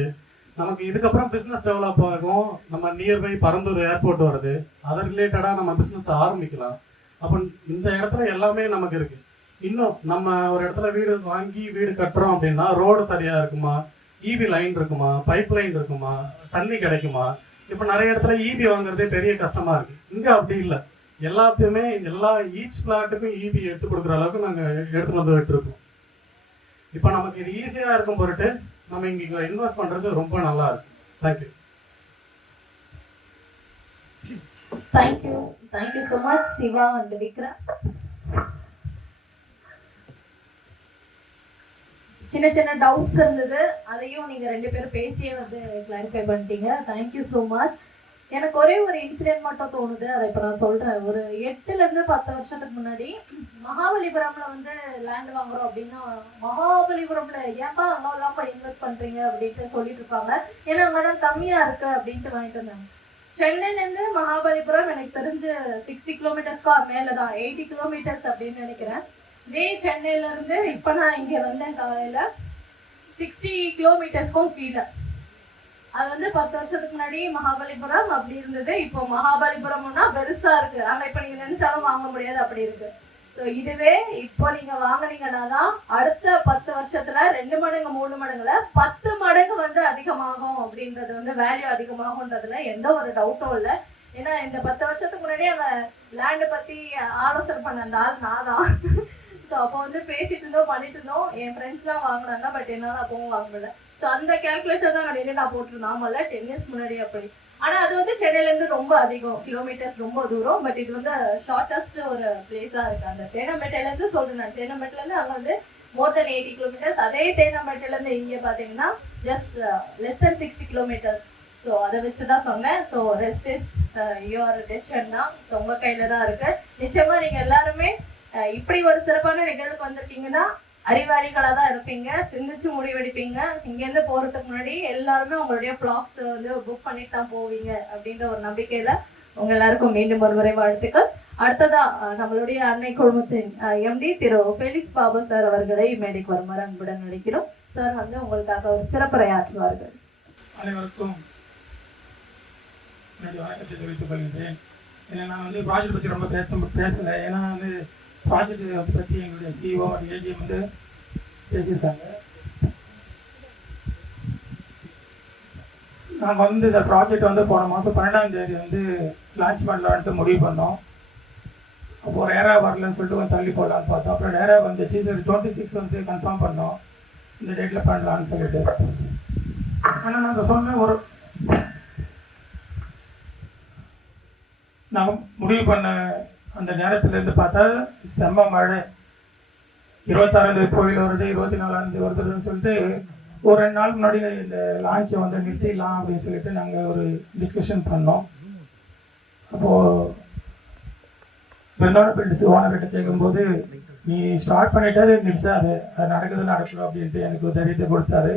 நமக்கு இதுக்கப்புறம் பிஸ்னஸ் டெவலப் ஆகும். நம்ம நியர்பை பரந்தூர் ஏர்போர்ட் வருது. அதை ரிலேட்டடாக நம்ம பிஸ்னஸ் ஆரம்பிக்கலாம். அப்போ இந்த இடத்துல எல்லாமே நமக்கு இருக்கு. இன்னும் நம்ம ஒரு இடத்துல வீடு வாங்கி வீடு கட்டுறோம் அப்படின்னா ரோடு சரியா இருக்குமா, இபி லைன் இருக்குமா, பைப் லைன் இருக்குமா, தண்ணி கிடைக்குமா? இப்போ நிறைய இடத்துல இபி வாங்குறதே பெரிய கஷ்டமா இருக்கு. இங்க அப்படி இல்லை. எல்லாத்தையுமே ஈச் பிளாட்டுக்கும் இபி எடுத்து கொடுக்குற அளவுக்கு நாங்கள் எடுத்துட்டு வந்து விட்டுருக்கோம். இப்போ நமக்கு இது ஈஸியாக இருக்கும் பொருட்டு நம்ம இங்கே இன்வெஸ்ட் பண்ணுறது ரொம்ப நல்லா இருக்கு. Thank you. Thank you so much Siva and Vikram. சின்ன டவுட்ஸ் இருந்தது, அதையும் நீங்க 2 பேரும் பேசியே வந்து கிளாரிஃபை பண்ணிட்டீங்க. Thank you so much. எனக்கு ஒரே ஒரு இன்சிடென்ட் மட்டும் தோணுது, அதை இப்போ நான் சொல்றேன். ஒரு 8 இருந்து 10 வருஷத்துக்கு முன்னாடி மகாபலிபுரம்ல வந்து லேண்ட் வாங்குறோம் அப்படின்னா, மகாபலிபுரம்ல ஏன்பா அங்கெல்லாம் போய் இன்வெஸ்ட் பண்றீங்க அப்படின்ட்டு சொல்லிட்டு இருப்பாங்க. ஏன்னா அங்கதான் கம்மியா இருக்கு அப்படின்ட்டு வாங்கிட்டு வந்தாங்க. சென்னையில இருந்து மகாபலிபுரம் எனக்கு தெரிஞ்சு 60 கிலோமீட்டர்ஸ்க்கு மேலதான், 80 கிலோமீட்டர்ஸ் அப்படின்னு நினைக்கிறேன். இதே சென்னையில இருந்து இப்ப நான் இங்க வந்தேன் காலையில 60 கிலோமீட்டர்ஸ்க்கும் கீழே. அது வந்து 10 வருஷத்துக்கு முன்னாடி மகாபலிபுரம் அப்படி இருந்தது. இப்போ மகாபலிபுரம்னா பெருசா இருக்கு. ஆனா இப்ப நீங்க நினைச்சாலும் வாங்க முடியாது, அப்படி இருக்கு. ஸோ இதுவே இப்போ நீங்க வாங்கினீங்கன்னா தான் அடுத்த 10 வருஷத்துல 2 மடங்கு 3 மடங்குல 10 மடங்கு வந்து அதிகமாகும். அப்படின்றது வந்து வேல்யூ அதிகமாகும்ன்றதுல எந்த ஒரு டவுட்டும் இல்லை. ஏன்னா இந்த 10 வருஷத்துக்கு முன்னாடி அவன் லேண்டை பத்தி ஆலோசனை பண்ண அந்த ஆள் நான் தான். ஸோ அப்போ வந்து பேசிட்டு இருந்தோம், பண்ணிட்டு இருந்தோம். என் ஃப்ரெண்ட்ஸ்லாம் வாங்கினாங்க, பட் என்னால் அப்பவும் வாங்க முடியல. ஸோ அந்த கேல்குலேஷன் தான் கடையில நான் போட்டிருந்தேன். ஆமாம்ல 10 இயர்ஸ் முன்னாடி அப்படி. ஆனால் அது வந்து சென்னையிலேருந்து ரொம்ப அதிகம், கிலோமீட்டர்ஸ் ரொம்ப தூரம். பட் இது வந்து ஷார்ட்டஸ்ட் ஒரு பிளேஸாக இருக்குது. அந்த தேனம்பேட்டையிலேருந்து சொல்கிறேன் நான். தேனம்பேட்டையிலேருந்து அங்கே வந்து மோர் தென் 80 கிலோமீட்டர்ஸ். அதே தேனம்பேட்டையிலேருந்து இங்கே பார்த்தீங்கன்னா just less than 60 kilometres. So அதை வச்சு தான் சொன்னேன். So rest is your decision தான். ஸோ உங்கள் கையில் தான் இருக்குது. நிச்சயமாக நீங்கள் எல்லாருமே இப்படி ஒரு சிறப்பான நிகழ்வுக்கு வந்திருக்கீங்கன்னா அறிவாளிகளாக தான் இருப்பீங்க, சிந்திச்சு முடிவெடுப்பீங்க. இங்கேருந்து போகிறதுக்கு முன்னாடி எல்லாருமே உங்களுடைய பிளாக்ஸ் வந்து புக் பண்ணிட்டு தான் போவீங்க அப்படின்ற ஒரு நம்பிக்கையில் உங்க எல்லாருக்கும் மீண்டும் ஒரு முறை வாழ்த்துக்கள். அடுத்ததா நம்மளுடைய அன்னை குழுமத்தின் எம்டி திரு ஃபெலிக்ஸ் பாபு சார் அவர்களை மேடைக்கு வருமாறு அன்புடன் அழைக்கிறோம். சார் வந்து உங்களுக்காக ஒரு சிறப்புரையாற்றுவார்கள். அனைவருக்கும் என்னுடைய வணக்கத்தை தெரிவித்துக் கொள்கின்றேன். ஏன்னா நான் வந்து ப்ராஜெக்ட் பற்றி ரொம்ப பேசலை. ஏன்னா வந்து ப்ராஜெக்ட் பற்றி எங்களுடைய சிஓ ஏஜிஎம் வந்து பேசியிருக்காங்க. நாங்கள் வந்து இந்த ப்ராஜெக்ட் வந்து போன மாதம் 12ஆம் தேதி வந்து லான்ச் பண்ணலான்ட்டு முடிவு பண்ணோம். அப்போது ரேரா வரலன்னு சொல்லிட்டு கொஞ்சம் தள்ளி போடலான்னு பார்த்தோம். அப்புறம் ரேரா வந்துச்சு. சரி 26 வந்து கன்ஃபார்ம் பண்ணோம் இந்த டேட்டில் பண்ணலான்னு சொல்லிட்டு. ஆனால் நாங்கள் சொன்ன ஒரு நாங்கள் முடிவு பண்ண அந்த நேரத்துலேருந்து பார்த்தா செம்ம மழை. 26ஆம் தேதி கோயில் வருது, 24ஆம் தேதி வருதுன்னு சொல்லிட்டு ஒரு 2 நாள் முன்னாடி இந்த லான்ச்சை வந்து நிறுத்திடலாம் அப்படின்னு சொல்லிட்டு நாங்கள் ஒரு டிஸ்கஷன் பண்ணோம். அப்போது பெருந்தான பில்டர்ஸ் ஓனர்கிட்ட கேட்கும்போது, நீ ஸ்டார்ட் பண்ணிட்டாது நிறுத்தாது, அது நடக்கணும் அப்படின்ட்டு எனக்கு தைரியத்தை கொடுத்தாரு.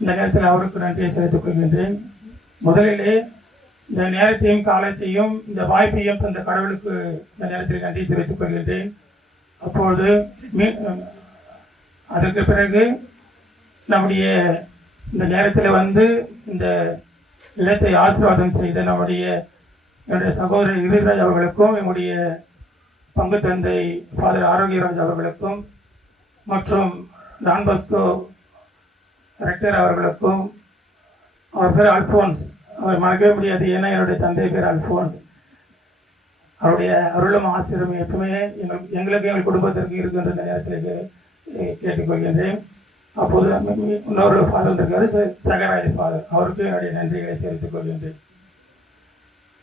இந்த நேரத்தில் அவருக்கு நன்றியை செலுத்திக் கொள்கின்றேன். முதலிலே இந்த நேரத்தையும் காலத்தையும் இந்த வாய்ப்பையும் தந்த கடவுளுக்கு இந்த நேரத்தில் நன்றி தெரிவித்துக் கொள்கின்றேன். அப்பொழுது அதற்கு பிறகு நம்முடைய இந்த நேரத்தில் வந்து இந்த இடத்தை ஆசீர்வாதம் செய்த என்னுடைய சகோதரர் இருராஜ் அவர்களுக்கும், என்னுடைய பங்கு தந்தை ஃபாதர் ஆரோக்கியராஜ் அவர்களுக்கும் மற்றும் டான் பாஸ்கோ ரெக்டர் அவர்களுக்கும், அவர் பேர் அல்ஃபோன்ஸ், அவர் மறக்கவே முடியாது, ஏன்னா என்னுடைய தந்தை பேர் அல்ஃபோன்ஸ். அவருடைய அருளும் ஆசிரியரும் எப்பவுமே எங்கள் குடும்பத்திற்கு இருக்கின்ற நேரத்தில் கேட்டுக்கொள்கின்றேன். அப்போது இன்னொரு ஃபாதர் வந்திருக்காரு, சகராய ஃபாதர், அவருக்கு என்னுடைய நன்றிகளை தெரிவித்துக் கொள்கின்றேன்.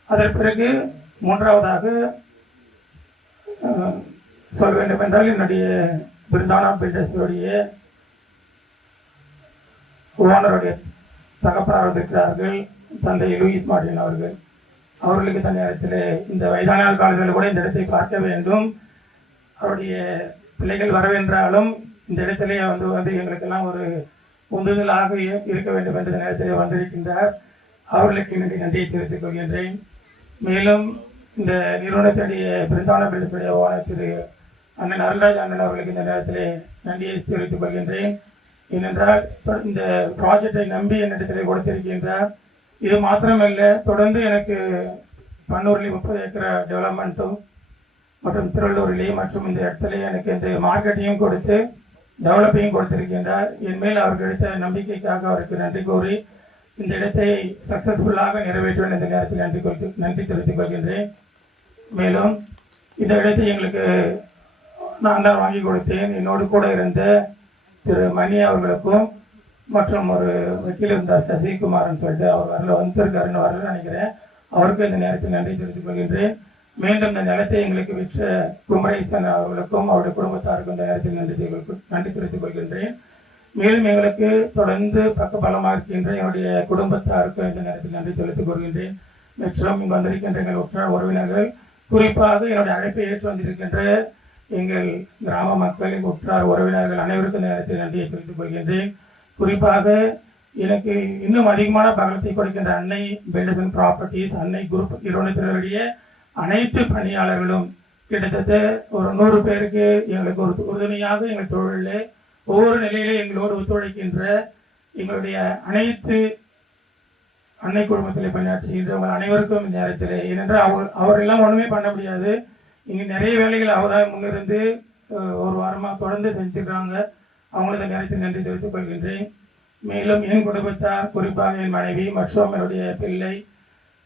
அதன் பிறகு மூன்றாவதாக சொல்ல வேண்டும் என்றால், என்னுடைய பிருந்தானா பில்டர்ஸுடைய ஓனருடைய தகப்பனார் வந்திருக்கிறார்கள், தந்தை லூயிஸ் மார்டின் அவர்கள். அவர்களுக்கு இந்த நேரத்தில் இந்த வயதான காலத்தில் கூட இந்த இடத்தை பார்க்க வேண்டும், அவருடைய பிள்ளைகள் வரவென்றாலும் இந்த இடத்திலே வந்து எங்களுக்கெல்லாம் ஒரு உந்துதலாக இருக்க வேண்டும் என்ற நேரத்தில் வந்திருக்கின்றார். அவர்களுக்கு நன்றியை தெரிவித்துக் கொள்கின்றேன். மேலும் இந்த நிறுவனத்தினுடைய பிருந்தான பில்டர்ஸுடைய ஓனர் திரு அண்ணன் அருள்ராஜ் அண்ணன் அவர்களுக்கு இந்த நேரத்தில் நன்றியை தெரிவித்துக் கொள்கின்றேன். ஏனென்றால் இந்த ப்ராஜெக்டை நம்பி என்னிடத்தில் கொடுத்திருக்கின்றார். இது மாத்திரமல்ல, தொடர்ந்து எனக்கு பன்னூரில் 30 ஏக்கர் டெவலப்மெண்ட்டும் மற்றும் திருவள்ளூரிலே மற்றும் இந்த இடத்துல எனக்கு இந்த மார்க்கெட்டையும் கொடுத்து டெவலப்பையும் கொடுத்திருக்கின்றார். என் மேல் அவருக்கு எடுத்த நம்பிக்கைக்காக அவருக்கு நன்றி கூறி இந்த இடத்தை சக்ஸஸ்ஃபுல்லாக நிறைவேற்றுவேன் இந்த நேரத்தில் நன்றி தெரிவித்துக் கொள்கின்றேன். மேலும் இந்த இடத்தை எங்களுக்கு நான் தான் வாங்கி கொடுத்தேன். என்னோடு கூட இருந்த திரு மணி அவர்களுக்கும் மற்றும் ஒரு வக்கீல் இருந்தார் சசிகுமார்னு சொல்லிட்டு, அவர் வந்திருக்காருன்னு வரல நினைக்கிறேன், அவருக்கும் இந்த நேரத்தில் நன்றி தெரிவித்துக் கொள்கின்றேன். மீண்டும் இந்த நிலத்தை எங்களுக்கு விற்ற குமரேசன் அவர்களுக்கும் அவருடைய குடும்பத்தாருக்கும் இந்த நேரத்தில் நன்றி தெரிவித்துக் கொள்கின்றேன். மேலும் எங்களுக்கு தொடர்ந்து பக்கபலமாக இருக்கின்ற என்னுடைய குடும்பத்தாருக்கும் இந்த நேரத்தில் நன்றி தெரிவித்துக் கொள்கின்றேன். மற்றும் இங்கு வந்திருக்கின்ற எங்கள் உற்றார் உறவினர்கள், குறிப்பாக என்னுடைய அழைப்பை ஏற்று வந்திருக்கின்ற எங்கள் கிராம மக்கள், எங்கள் உற்றார் உறவினர்கள் அனைவருக்கும் நேரத்தில் நன்றியை தெரிவித்துக் கொள்கின்றேன். குறிப்பாக எனக்கு இன்னும் அதிகமான பலத்தை கொடுக்கின்ற அன்னை பில்டர்ஸ் அண்ட் ப்ராப்பர்ட்டிஸ், அன்னை குரூப் நிறுவனத்தினுடைய அனைத்து பணியாளர்களும் கிட்டத்தட்ட ஒரு 100 பேருக்கு எங்களுக்கு ஒரு உறுதுணையாக எங்கள் தொழிலில் ஒவ்வொரு நிலையிலே எங்களோடு ஒத்துழைக்கின்ற எங்களுடைய அனைத்து அன்னை குடும்பத்தில் பணியாற்றுகின்றவங்க அனைவருக்கும் இந்த நேரத்தில், ஏனென்றால் அவரெல்லாம் ஒன்றுமே பண்ண முடியாது. இங்கே நிறைய வேலைகள் அவதான் முன்னிருந்து ஒரு வாரமாக தொடர்ந்து செஞ்சுருக்காங்க. அவங்களுக்கு இந்த நேரத்தில் நன்றி தெரிவித்துக் கொள்கின்றேன். மேலும் என் குடும்பத்தார், குறிப்பாக என் மனைவி மற்றும் என்னுடைய பிள்ளை,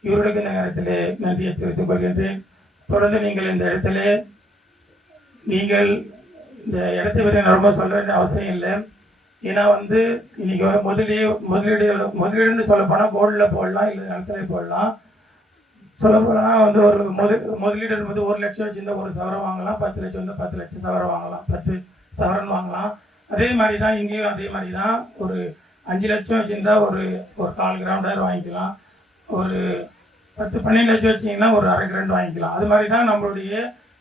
இவர்களுக்கு இந்த நேரத்தில் நன்றியை தெரிவித்துக் கொள்கின்றேன். தொடர்ந்து நீங்கள் இந்த இடத்துல நீங்கள் இந்த இடத்தை பற்றி நான் ரொம்ப சொல்ல வேண்டிய அவசியம் இல்லை. ஏன்னா வந்து இன்னைக்கு முதலீடுன்னு சொல்ல போனால் கோல்டில் போடலாம், இல்லை நிலத்துல போடலாம். சொல்ல போனால் வந்து ஒரு முதலீடு வந்து 1 லட்சம் வச்சுருந்தா 1 சவரம் வாங்கலாம், 10 லட்சம் வந்து 10 லட்சம் சவரம் வாங்கலாம், 10 சவரன் வாங்கலாம். அதே மாதிரி தான் இங்கேயும் அதே மாதிரி தான். ஒரு 5 லட்சம் வச்சுருந்தா ஒரு 1/4 கிராம் வாங்கிக்கலாம், ஒரு 10-12 லட்சம் வச்சிங்கன்னா ஒரு 1/2 கிராம் வாங்கிக்கலாம். அது மாதிரி தான் நம்மளுடைய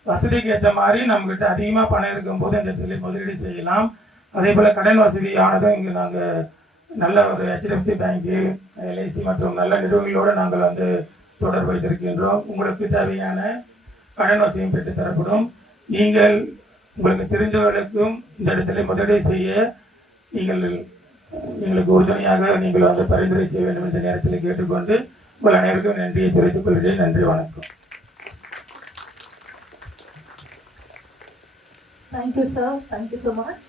வசதிக்கு ஏற்ற மாதிரி நம்மகிட்ட அதிகமாக பணம் இருக்கும்போது இந்த இடத்துல முதலீடு செய்யலாம். அதே போல் கடன் வசதி ஆனதும் இங்கே நாங்கள் நல்ல ஒரு HDFC பேங்க்கு, LIC மற்றும் நல்ல நிறுவனங்களோடு நாங்கள் வந்து தொடர்பு வைத்திருக்கின்றோம். உங்களுக்கு தேவையான கடன் வசதியும் பெற்றுத்தரப்படும். நீங்கள் உங்களுக்கு தெரிந்தவர்களுக்கும் இந்த இடத்துல முதலீடு செய்ய நீங்கள் எங்களுக்கு உறுதுணையாக நீங்கள் வந்து பரிந்துரை செய்ய வேண்டும் என்ற நேரத்தில் கேட்டுக்கொண்டு உங்கள் அனைவருக்கும் நன்றியை தெரிவித்துக் கொள்கிறேன். நன்றி, வணக்கம். Thank you, sir. Thank you so much.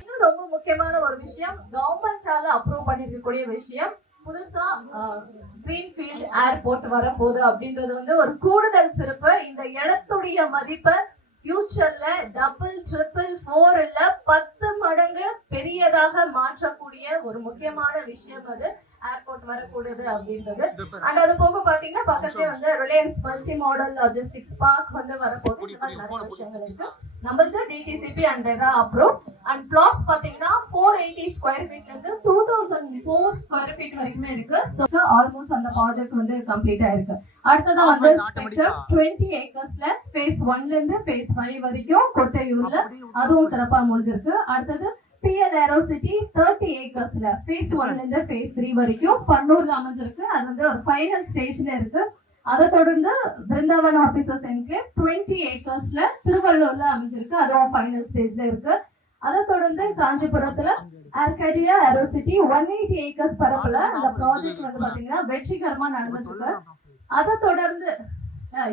இன்னும் ரொம்ப முக்கியமான ஒரு விஷயம், கவர்மெண்டால அப்ரூவ் பண்ணிருக்கக்கூடிய விஷயம். புதுசா கிரீன்ஃபீல்ட் ஏர்போர்ட் வரப்போகுது அப்படின்றது வந்து ஒரு கூடுதல் சிறப்பு. இந்த இடத்துடைய மதிப்பை ஃபியூச்சர்ல டபுள், ட்ரிபிள், 4 இல்ல 10 மடங்கு பெரியதாக மாற்றக்கூடிய ஒரு முக்கியமான விஷயம் அது ஏர்போர்ட் வரக்கூடாது அப்படின்றது. அண்ட் அது போக பாத்தீங்கன்னா பக்கத்துல வந்து Reliance multi modal logistics park வந்து வரப்போகுது. இந்த மாதிரி நிறைய விஷயங்கள் இருக்கு. நம்மளுக்கு DTCP and RERA approve. And flats பாத்தீங்கன்னா 480 ஸ்கொயர் ஃபீட்ல இருந்து 2004 ஸ்கொயர் ஃபீட் வரைக்குமே இருக்கு. ஸோ ஆல்மோஸ்ட் அந்த ப்ராஜெக்ட் வந்து கம்ப்ளீட் ஆயிருக்கு. அடுத்ததான் வந்து 20 ஏக்கர்ஸ்ல phase 1ல இருந்து phase 5 வரைக்கும் கொட்டையூர்ல அதுவும் சிறப்பா முடிஞ்சிருக்கு. அடுத்தது PL Aerocity 30 ஏக்கர்ஸ்ல phase 1ல இருந்து phase 3 வரைக்கும் பன்னூர்ல அமைஞ்சிருக்கு. அது வந்து ஒரு ஃபைனல் ஸ்டேஜ்ல இருக்கு. அதை தொடர்ந்து பிருந்தாவன் ஆபீசர்ஸ் என்கேவ் 20 ஏக்கர்ஸ்ல திருவள்ளூர்ல அமைஞ்சிருக்கு. அதுவும் ஃபைனல் ஸ்டேஜ்ல இருக்கு. அதை தொடர்ந்து காஞ்சிபுரத்துல ஆர்காடியா ஏரோசிட்டி 180 ஏக்கர்ஸ் பரப்புல அந்த ப்ராஜெக்ட் வந்து பாத்தீங்கன்னா வெற்றிகரமா நடந்துட்டு இருக்கு. அதை தொடர்ந்து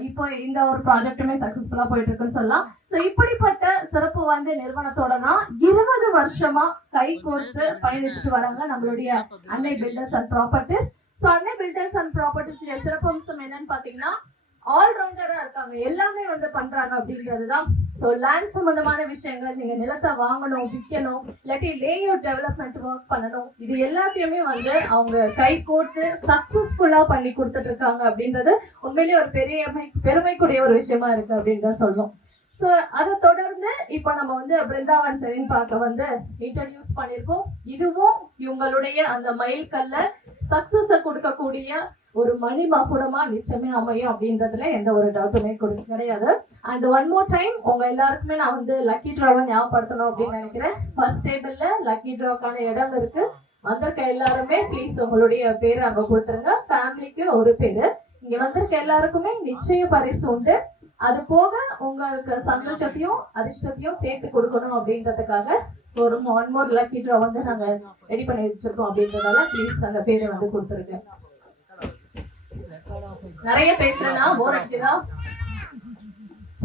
இப்போ இந்த ஒரு ப்ராஜெக்ட்டுமே சக்சஸ்ஃபுல்லா போயிட்டு இருக்குன்னு சொல்லலாம். சோ இப்படிப்பட்ட சிறப்பு வாய்ந்த நிறுவனத்தோட தான் 20 வருஷமா கை கோர்த்து பயணிச்சுட்டு வராங்க நம்மளுடைய அன்னை பில்டர்ஸ் அண்ட் ப்ராப்பர்ட்டிஸ். சோ அன்னை பில்டர்ஸ் அண்ட் ப்ராப்பர்ட்டிஸ் சிறப்பு அம்சம் என்னன்னு பாத்தீங்கன்னா ஆல்ரவுண்டரா இருக்காங்க, எல்லாமே வந்து பண்றாங்க அப்படின்றதுதான். சோ லேண்ட் சம்பந்தமான விஷயங்கள், நீங்க நிலத்தை வாங்கணும், விற்கணும், இல்லாட்டி லேஅவுட் டெவலப்மெண்ட் ஒர்க் பண்ணணும், இது எல்லாத்தையுமே வந்து அவங்க கை கோர்த்து சக்சஸ்ஃபுல்லா பண்ணி கொடுத்துட்டு இருக்காங்க அப்படின்றது உண்மையிலேயே ஒரு பெருமைக்குரிய ஒரு விஷயமா இருக்கு அப்படின்னு தான் சொல்றோம். சோ அதை தொடர்ந்து இப்ப நம்ம வந்து பிருந்தாவன் செரின் பார்க்க வந்து இன்ட்ரடியூஸ் பண்ணிருக்கோம். இதுவும் இவங்களுடைய அந்த மைல்கல்ல சக்சஸ கொடுக்கக்கூடிய ஒரு மணி மகுடமா நிச்சயமே அமையும் அப்படின்றதுல எந்த ஒரு டவுட்டுமே கிடையாது. அண்ட் ஒன் மோர் டைம் உங்க எல்லாருக்குமே நான் வந்து லக்கி டிராவை ஞாபகப்படுத்தணும் அப்படின்னு நினைக்கிறேன். ஃபர்ஸ்ட் டேபிள்ல லக்கி டிராவுக்கான இடம் இருக்கு. வந்திருக்க எல்லாருமே ப்ளீஸ் உங்களுடைய பேரு அங்க கொடுத்துருங்க. ஃபேமிலிக்கு ஒரு பேரு. இங்க வந்திருக்க எல்லாருக்குமே நிச்சயம் பரிசு உண்டு. அது போக உங்களுக்கு சந்தோஷத்தையும் அதிர்ஷ்டத்தையும் சேர்த்து கொடுக்கணும் அப்படின்றதுக்காக ஒரு ஒன் மோர் லக்கி டிரா வந்து நாங்க ரெடி பண்ணி வச்சிருக்கோம் அப்படின்றதால ப்ளீஸ் அந்த பேரை வந்து கொடுத்துருக்கேன். நிறைய பேசுறேன்னா போர் அடிக்குதா?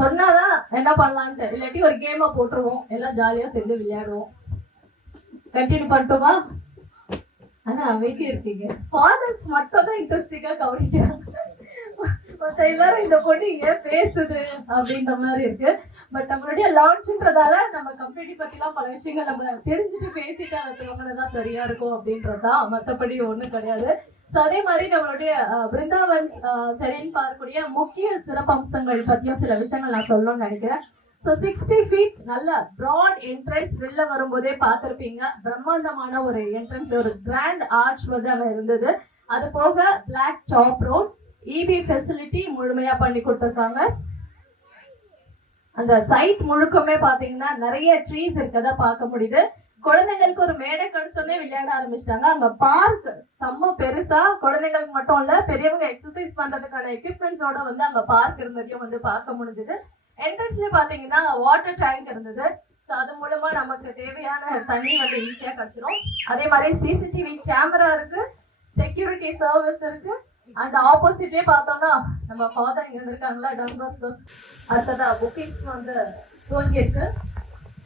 சொன்னாதான் என்ன பண்ணலான்ட்டு, இல்லாட்டி ஒரு கேமை போட்டுருவோம், எல்லாம் ஜாலியா சேர்ந்து விளையாடுவோம். கண்டினியூ பண்ணட்டுமா? ஆனா அமைதி இருக்கீங்க. ஃபாதர்ஸ் மட்டும் தான் இன்ட்ரெஸ்டிங்கா கவனிக்கிறாங்க. மத்த எல்லாரும் இந்த பொண்ணு ஏன் பேசுது அப்படின்ற மாதிரி இருக்கு. பட் நம்மளுடைய லான்ச்ன்றதால நம்ம கம்யூனிட்டி பத்தி எல்லாம் பல விஷயங்கள் நம்ம தெரிஞ்சுட்டு பேசிட்டு அதை துவங்கினதான் சரியா இருக்கும் அப்படின்றதுதான், மத்தபடி ஒண்ணும் கிடையாது. ஸோ அதே மாதிரி நம்மளுடைய பிருந்தாவன் செரின் பார்க்கக்கூடிய முக்கிய சிறப்பம்சங்கள் பத்தியும் சில விஷயங்கள் நான் சொல்லணும்னு நினைக்கிறேன். ஸோ 60 feet நல்ல ப்ராட் என்ட்ரன்ஸ் வெளில வரும்போதே பார்த்துருப்பீங்க. பிரம்மாண்டமான ஒரு என்ட்ரன்ஸ், ஒரு கிராண்ட் ஆர்ச் வந்து அங்க இருந்தது. அது போக black top road, EB facility முழுமையா பண்ணி கொடுத்துருக்காங்க. அந்த சைட் முழுக்கமே பாத்தீங்கன்னா நிறைய ட்ரீஸ் இருக்கதா பார்க்க முடியுது. குழந்தைங்களுக்கு ஒரு மேடை கிடைச்சோன்னே விளையாட ஆரம்பிச்சிட்டாங்க. அங்க பார்க் செம்ம பெருசா, குழந்தைங்களுக்கு மட்டும் இல்ல பெரியவங்க எக்ஸசைஸ் பண்றதுக்கான எக்யூப்மெண்ட்ஸோட வந்து அங்க பார்க் இருந்ததையும் வந்து பார்க்க முடிஞ்சது. என்ட்ரன்ஸ்ல பாத்தீங்கன்னா வாட்டர் டேங்க் இருந்தது. ஸோ அது மூலமா நமக்கு தேவையான தண்ணி வந்து ஈஸியா கிடைச்சிரும். அதே மாதிரி சிசிடிவி கேமரா இருக்கு, செக்யூரிட்டி சர்வீஸ் இருக்கு. அண்ட் ஆப்போசிட்டே பார்த்தோம்னா நம்ம ஃபாதர் இங்க இருந்திருக்காங்களா, டான் பாஸ்கோஸ். அடுத்ததா புக்கிங்ஸ் வந்து துவங்கி இருக்கு.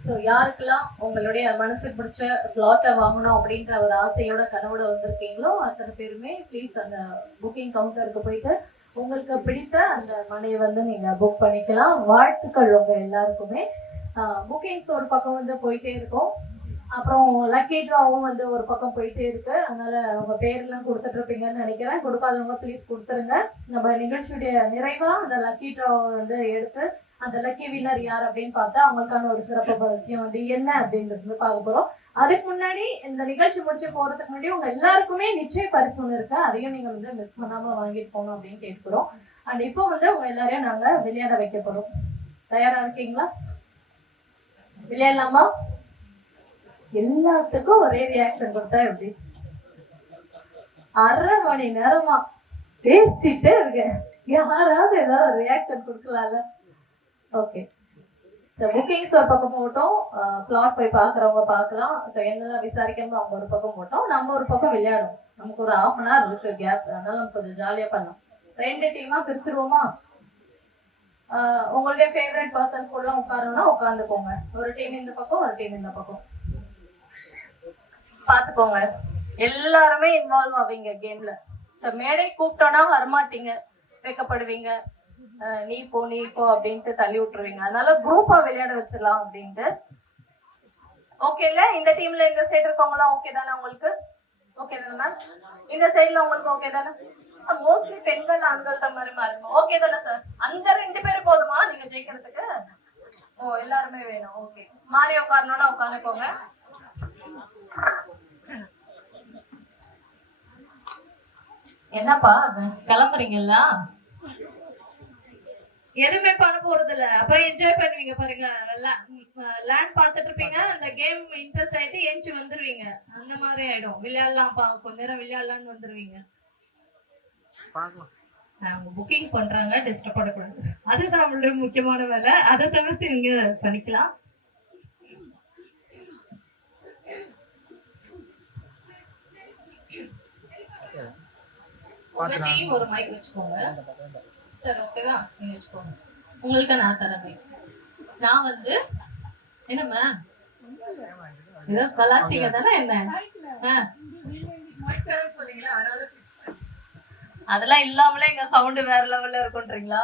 ஸோ யாருக்கெல்லாம் உங்களுடைய மனசுக்கு பிடிச்ச பிளாட்டை வாங்கணும் அப்படின்ற ஒரு ஆசையோட கனவோட வந்திருக்கீங்களோ அத்தனை பேருமே ப்ளீஸ் அந்த புக்கிங் கவுண்டருக்கு போயிட்டு உங்களுக்கு பிடித்த அந்த மனையை வந்து நீங்க புக் பண்ணிக்கலாம். வாழ்த்துக்கள் உங்க எல்லாருக்குமே. புக்கிங்ஸ் ஒரு பக்கம் வந்து போயிட்டே இருக்கும். அப்புறம் லக்கி ட்ராவும் வந்து ஒரு பக்கம் போயிட்டே இருக்கு. அதனால உங்க பேர்லாம் கொடுத்துட்டு இருப்பீங்கன்னு நினைக்கிறேன். கொடுக்காதவங்க ப்ளீஸ் கொடுத்துருங்க. நம்ம நிகழ்ச்சியுடைய நிறைவா அந்த லக்கி ட்ராவை வந்து எடுத்து அந்த லக்கி வின்னர் யார் அப்படின்னு பார்த்தா அவங்களுக்கான ஒரு சிறப்பு பரிசயம் வந்து என்ன அப்படின்றது பார்க்க போறோம். அதுக்கு முன்னாடி இந்த நிகழ்ச்சி முடிச்சு போறதுக்கு முன்னாடி உங்க எல்லாருக்குமே நிச்சய பரிசு ஒன்று இருக்கு. அதையும் நீங்க வந்து மிஸ் பண்ணாம வாங்கிட்டு போகணும் அப்படின்னு கேட்கிறோம். அண்ட் இப்போ வந்து உங்க எல்லாரையும் நாங்க விளையாட வைக்க போறோம். தயாரா இருக்கீங்களா? விளையாடலாமா? எல்லாத்துக்கும் ஒரே ரியாக்ஷன் கொடுத்தா எப்படி? 1/2 மணி நேரமா பேசிட்டே இருக்கேன், யாராவது ஏதாவது ரியாக்ஷன் கொடுக்கலாம்ல? ஓகே, புக்கிங்ஸ் ஒரு பக்கம் போட்டோம், பிளாட் போய் பாக்குறவங்க பார்க்கலாம். ஸோ என்னெல்லாம் விசாரிக்கணும் அவங்க ஒரு பக்கம் போட்டோம், நம்ம ஒரு பக்கம் விளையாடும். நமக்கு ஒரு 1/2 மணி நேரம் இருக்கு கேப், அதனால நம்ம கொஞ்சம் ஜாலியா பண்ணலாம். 2 டீமா பிரிச்சிருவோமா? உங்களுடைய ஃபேவரட் பர்சன்ஸ் கூட உட்காரணும்னா உட்காந்துக்கோங்க. ஒரு டீம் இந்த பக்கம், ஒரு டீம் இந்த பக்கம். பாத்துக்கோங்க, எல்லாருமே இன்வால்வ் ஆவீங்க கேம்ல. ஸோ மேடை கூப்பிட்டோன்னா வரமாட்டீங்க, வைக்கப்படுவீங்க, நீ போ அப்படின்ட்டு தள்ளி விட்டுருவீங்க. அதனால குரூப்பா விளையாட வச்சிடலாம் அப்படின்ட்டு. ஓகே இல்ல? இந்த டீம்ல இந்த சைடு இருக்கவங்களாம் ஓகே தானே உங்களுக்கு? ஓகே தானே மேம்? இந்த சைட்ல உங்களுக்கு ஓகே தானே? மோஸ்ட்லி பெண்கள் ஆண்கள்ன்ற மாதிரி மாறணும். ஓகே தானே சார்? அந்த 2 பேரும் போதுமா நீங்க ஜெயிக்கிறதுக்கு? ஓ எல்லாருமே வேணும். ஓகே, மாறி உட்காரணும்னா உட்காந்துக்கோங்க. என்னப்பா கிளம்புறீங்கல்ல? எதுவுமே பண்ண போறது இல்ல, அப்புறம் என்ஜாய் பண்ணுவீங்க பாருங்க. லேண்ட் பாத்துட்டு இருப்பீங்க, அந்த கேம் இன்ட்ரெஸ்ட் ஆயிட்டு ஏஞ்சி வந்துருவீங்க. அந்த மாதிரி ஆயிடும். விளையாடலாம்ப்பா, கொஞ்ச நேரம் விளையாடலாம்னு வந்துருவீங்க. அவங்க புக்கிங் பண்றாங்க, டிஸ்டர்ப் பண்ணக்கூடாது. அதுதான் அவங்களுடைய முக்கியமான வேலை. அதை தவிர்த்து நீங்க பண்ணிக்கலாம். உங்கள்கிட்டயும் ஒரு மைக் வச்சுக்கோங்க. சரி ஓகேவா? நீங்க வச்சுக்கோங்க. உங்களுக்கு நான் தரேன் மைக். நான் வந்து என்னம்மா ஏதோ கலாச்சிங்க தானே என்ன? அதெல்லாம் இல்லாமலே எங்க சவுண்ட் வேற லெவல்ல இருக்குன்றீங்களா?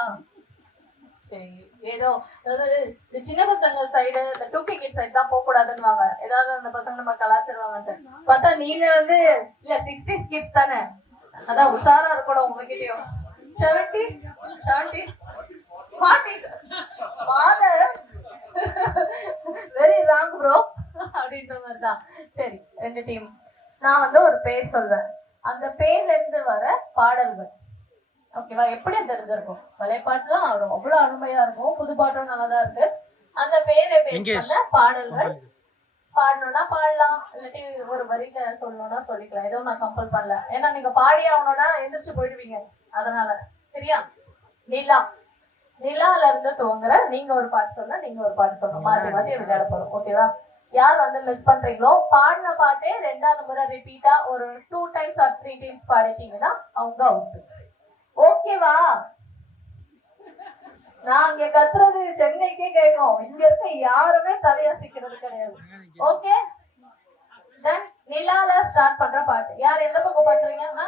சரி, ஏதோ அதாவது இந்த சின்ன பசங்க சைடு, இந்த 2K கிட் சைடு தான் போக கூடாதுன்னு வாங்க. ஏதாவது அந்த பசங்க நம்ம கலாச்சிருவாங்கன்ட்டு பார்த்தா நீங்க வந்து இல்ல 60s கிட்ஸ் தானே, அதான் உஷாரா இருக்கணும் உங்ககிட்டயும். 70s 40s very wrong bro அப்படின்ற மாதிரிதான். சரி, 2 டீம். நான் வந்து ஒரு பேர் சொல்வேன், அந்த பேர்ல இருந்து வர பாடல்கள் ஓகேவா? எப்படி தெரிஞ்சிருக்கும்? பழைய பாட்டுலாம் அவ்வளவு அருமையா இருக்கும், புது பாட்டும் நல்லாதான் இருக்கு. அந்த பேரை பேஸ் பண்ண பாடல்கள் பாடணும்னா பாடலாம், இல்லாட்டி ஒரு வரியில சொல்லணும்னா சொல்லிக்கலாம். எதுவும் நான் கம்பல் பண்ணல, ஏன்னா நீங்க பாடி ஆகணும்னா எந்திரிச்சு போயிடுவீங்க. அதனால சரியா? நிலால இருந்து துவங்குற நீங்க ஒரு பாட்டு சொன்னா நீங்க ஒரு பாட்டு சொல்லணும், மாத்தி மாத்தி விளையாட போறோம். ஓகேவா? யார் வந்து மிஸ் பண்றீங்களோ, பாடின பாட்டே 2வது முறை ரிப்பீட்டா ஒரு 2 times or 3 times பாடிட்டீங்கன்னா அவங்க அவுட். ஓகேவா? நான் இங்க கத்துறது சென்னைக்கே கேட்கும், இங்க இருக்க யாருமே தலையசிக்கிறது கிடையாது. ஓகே தென் நிலால ஸ்டார்ட் பண்ற பாட்டு யார் எந்த பக்கம் பண்றீங்கன்னா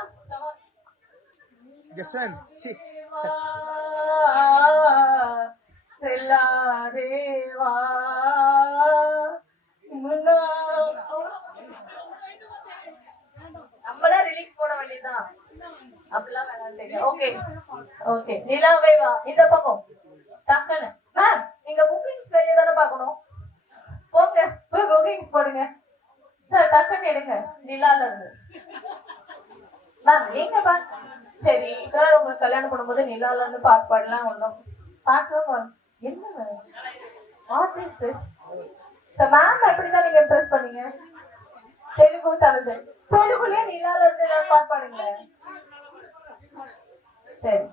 செல்லாதேவா நம்மளா ரிலீஸ் போட வேண்டியதுதான், அப்படிலாம் வேணாம். ஓகே ஓகே, நிலாவே வா இந்த பக்கம் டக்குன்னு. மேம் நீங்க புக்கிங்ஸ் வெளியே தானே பார்க்கணும், போங்க போய் புக்கிங்ஸ் போடுங்க சார், டக்குன்னு எடுங்க நிலால இருந்து. மேம் எங்க பா? சரி சார், உங்களுக்கு கல்யாணம் பண்ணும்போது நிலால இருந்து பாட்டு பாடலாம், ஒன்றும் பாட்டுலாம் என்ன what is this? Sir ma'am எப்படிதான் நீங்க இம்ப்ரெஸ் பண்ணீங்க? தெலுங்கு தமிழ், தெலுங்குலயே நிலால இருந்து ஏதாவது பாட்டு பாடுங்க. சரி,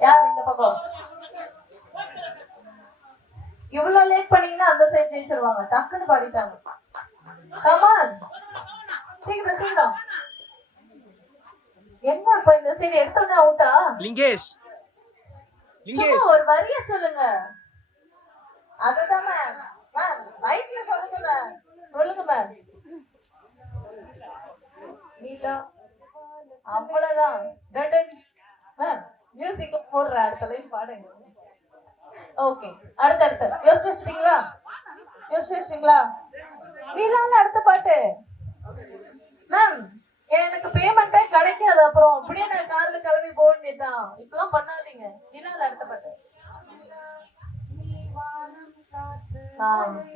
யார் இந்த பக்கம்? இவ்வளவு லேட் பண்ணீங்கன்னா அந்த சைடு ஜெயிச்சிருவாங்க, டக்குன்னு பாடிட்டாங்க. கமான் சீக்கிரம் சீக்கிரம். என்ன இப்ப இந்த சைடு எடுத்தோன்னே அவுட்டா? லிங்கேஷ் ஒரு வரிய சொல்லுங்க. அதுதான் மேம். மேம் ரைட்ல சொல்லுங்க மேம், சொல்லுங்க மேம். அவ்வளவுதான். மேம் மியூசிக் போடுற அடுத்த லைன் பாடுங்க. ஓகே, அடுத்த யோசிச்சு வச்சிட்டீங்களா? நீலால அடுத்த பாட்டு. மேம் எனக்கு பேமெண்டே கிடைக்காது, அப்புறம் அப்படியே நான் கார்ல கிளம்பி போக வேண்டியதுதான். இப்பெல்லாம் பண்ணாதீங்க. நீலால அடுத்த பாட்டு.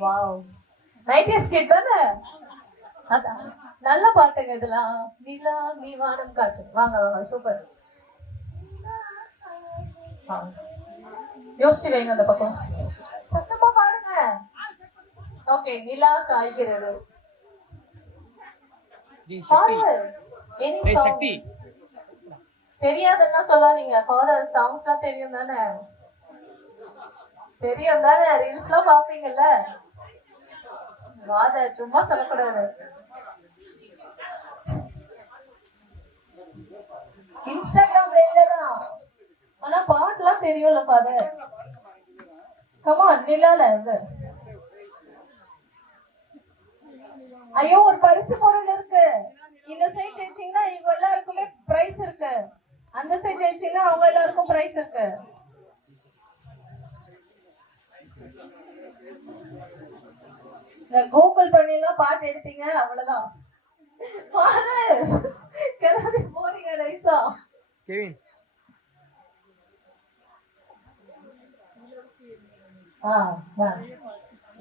வாவ் 90s கிட் தானே, நல்ல பாட்டுங்க இதெல்லாம். நிலா நீ வானம் காட்டு, வாங்க வாங்க, சூப்பர். யோசிச்சு வைங்க அந்த பக்கம், சத்தமா பாருங்க. ஓகே, நிலா காய்கிறது. தெரியாதுன்னா சொல்லாதீங்க. ஹாரர் சாங்ஸ் எல்லாம் தெரியும் தானே? ரீல்ஸ் எல்லாம் பாப்பீங்கல்ல, வாத சும்மா சொல்லக்கூடாது. இன்ஸ்டாகிராம்ல இல்லதான், ஆனா பாட்டுலாம் தெரியும்ல ஃபாதர். கமான் நிலால இருந்து ஐயோ ஒரு பரிசு பொருள் இருக்கு. இந்த சைட் ஜெயிச்சீங்கன்னா இவங்க எல்லாருக்குமே பிரைஸ் இருக்கு. அந்த சைட் ஜெயிச்சீங்கன்னா அவங்க எல்லாருக்கும் பிரைஸ் இருக்கு. கூகுள் பண்ணி எல்லாம் பாட்டு எடுத்தீங்க அவ்வளவுதான். கிளம்பி போறீங்க நைஸா. கெவின்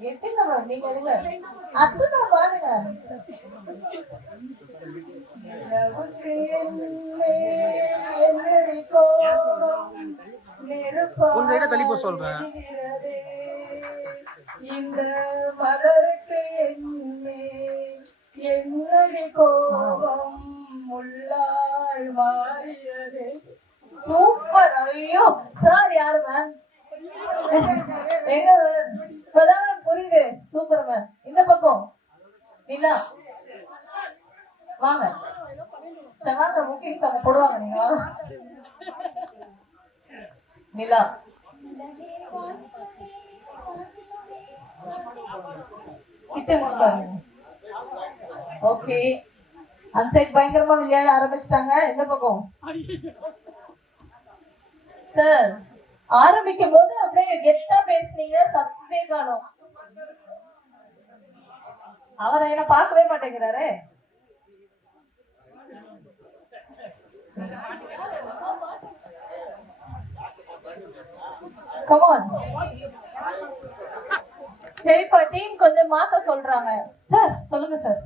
எடுங்க மேம், நீங்க எடுங்க. அதுதான் பாருங்க. கொஞ்சம் தள்ளி போக சொல்றேன். இந்த மலருக்கு என்னடி கோபம் முள்ளாய் மாறியது. சூப்பர். ஐயோ சார் யாரு மேம்? எங்க இப்பதான் புரியுது. Super ma'am. இந்த பக்கம் நிலா வாங்க. வாங்க புக்கிங் சாங் போடுவாங்க. நீங்க வாங்க நிலா. ஓகே அந்த சைட் பயங்கரமா விளையாட ஆரம்பிச்சிட்டாங்க. இந்த பக்கம் சார் ஆரம்பிக்கும் போது அப்படியே கெத்தா பேசுனீங்க. சத்தே காணோம். அவரை என்ன பார்க்கவே மாட்டேங்கிறாரு. Come on. சரிப்பா டீம் கொஞ்சம் மாத்த சொல்றாங்க. சார் சொல்லுங்க சார்.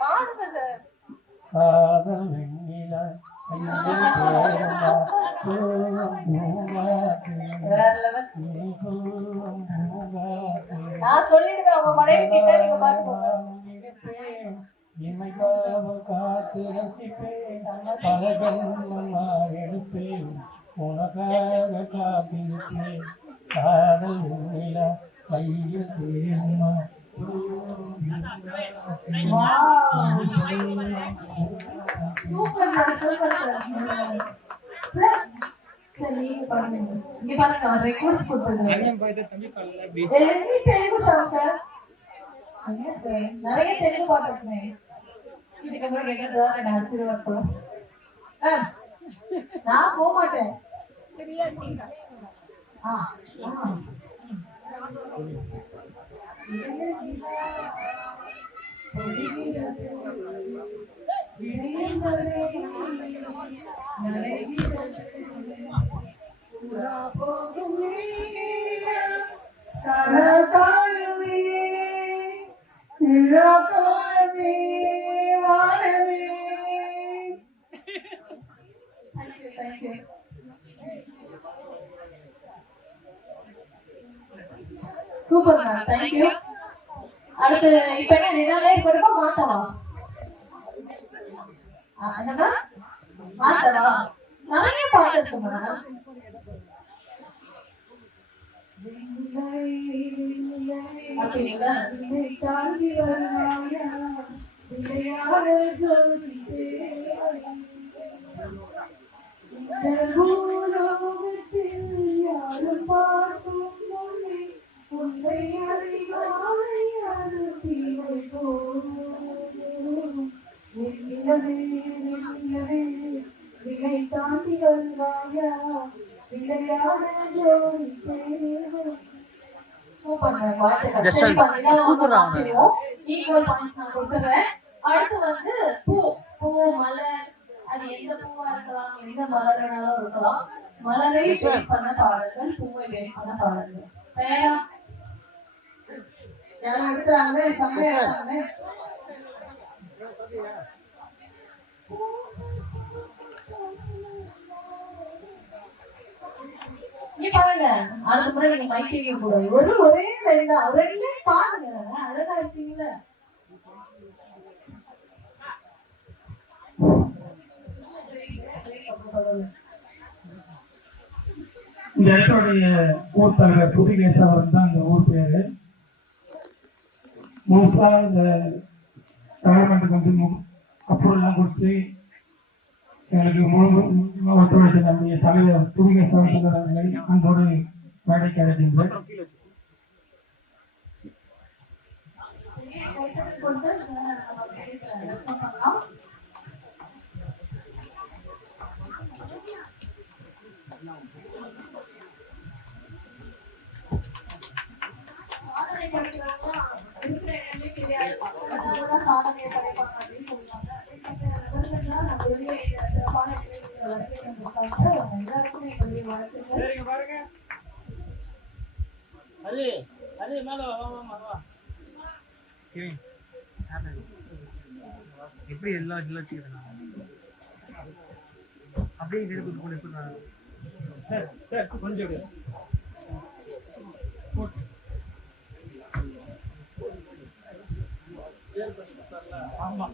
பாருங்க சார். நான் சொல்லிடுவேன் உங்க மனைவி கிட்ட, நீங்க பாத்துக்கோங்க. உனக்காக காத்திருப்பேன் காதல் நிலா கையில் சேருமா. நிறைய தெலுங்கு பாட்டு இதுக்கப்புறம் கேட்டா நடிச்சிருவேன். நான் போக மாட்டேன். Super ma'am, thank you. அடுத்து இப்ப என்ன நிதானே கொடுப்பா மாத்தவா? என்னமா மாத்தவா? நிறைய பாட்டு இருக்கு மேம். அப்படிங்களா? அடுத்து வந்து பூ பூ மலர், அது எந்த பூவா இருக்கலாம், எந்த மலர்னாலும் இருக்கலாம். மலரை பேஸ் பண்ண பாடல்கள், பூவை பேஸ் பண்ண பாடல்கள். யாரும் எடுக்கிறாங்க சமையல். நீ பாருங்க, அடுத்த முறை நீங்க மைக் கேட்க கூடாது. ஒரே லைன் தான், ஒரே லைன் பாருங்க. அழகா இருக்கீங்களா? இந்த இடத்துடைய ஊர் தலைவர் புதிகேசவரன் தான் இந்த ஊர் பேரு. முழுசா இந்த கவர்மெண்ட்டுக்கு வந்து அப்ரூவல்லாம் கொடுத்து எங்களுக்கு முழுமையாக ஒத்துழைத்த நம்முடைய தலைவர் புதிகேசவரன் அவர்களை அன்போடு மேடைக்கு அழைக்கின்றேன். கொடுத்து நம்ம வெல்கம் பண்ணலாம். சாதனை படிக்கிறவங்க இருக்கிற இடமே தெரியாது, சாதனையை படைப்பாங்க அப்படின்னு சொல்லுவாங்க. நம்மளுடைய சிறப்பான நிகழ்ச்சிகளை வரவேற்க எல்லாருக்கும் எங்களுடைய வணக்கங்கள். எப்படி எல்லாம் வச்சுக்கிறேன் அப்படியே எப்படி சார் சார் கொஞ்சம் ஆமா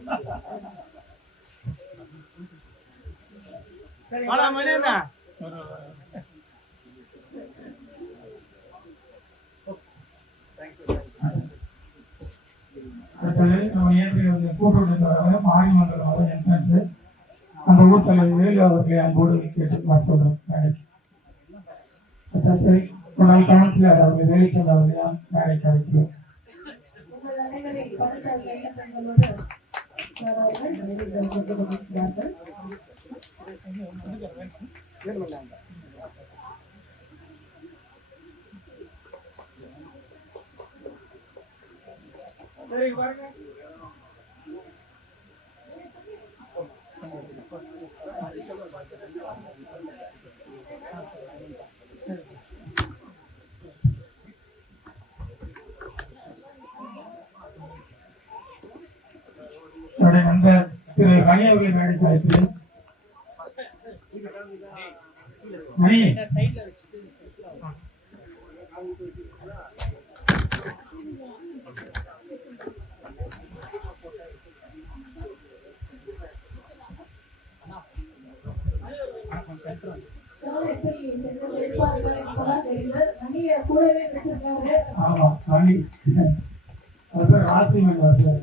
அடுத்தது நம்ம ஏற்கனவே கூட்டுறவு மாரிமங்கலம் என்ட்ரன்ஸ் அந்த ஊர் தலைவர் வேலு அவர்களை அன்போடு கேட்டு சொல்றேன். சரி, முன்னாள் கவுன்சிலர் அவர்கள் வேலுச்சந்த் அவர்களையும் மேடைக்கு அழைக்கிறோம். என்னுடைய நண்பர் திரு மணி அவர்களை மேடைக்கு அழைக்கிறேன். மணி ஆமா மணி அது ராசிமன் வருது.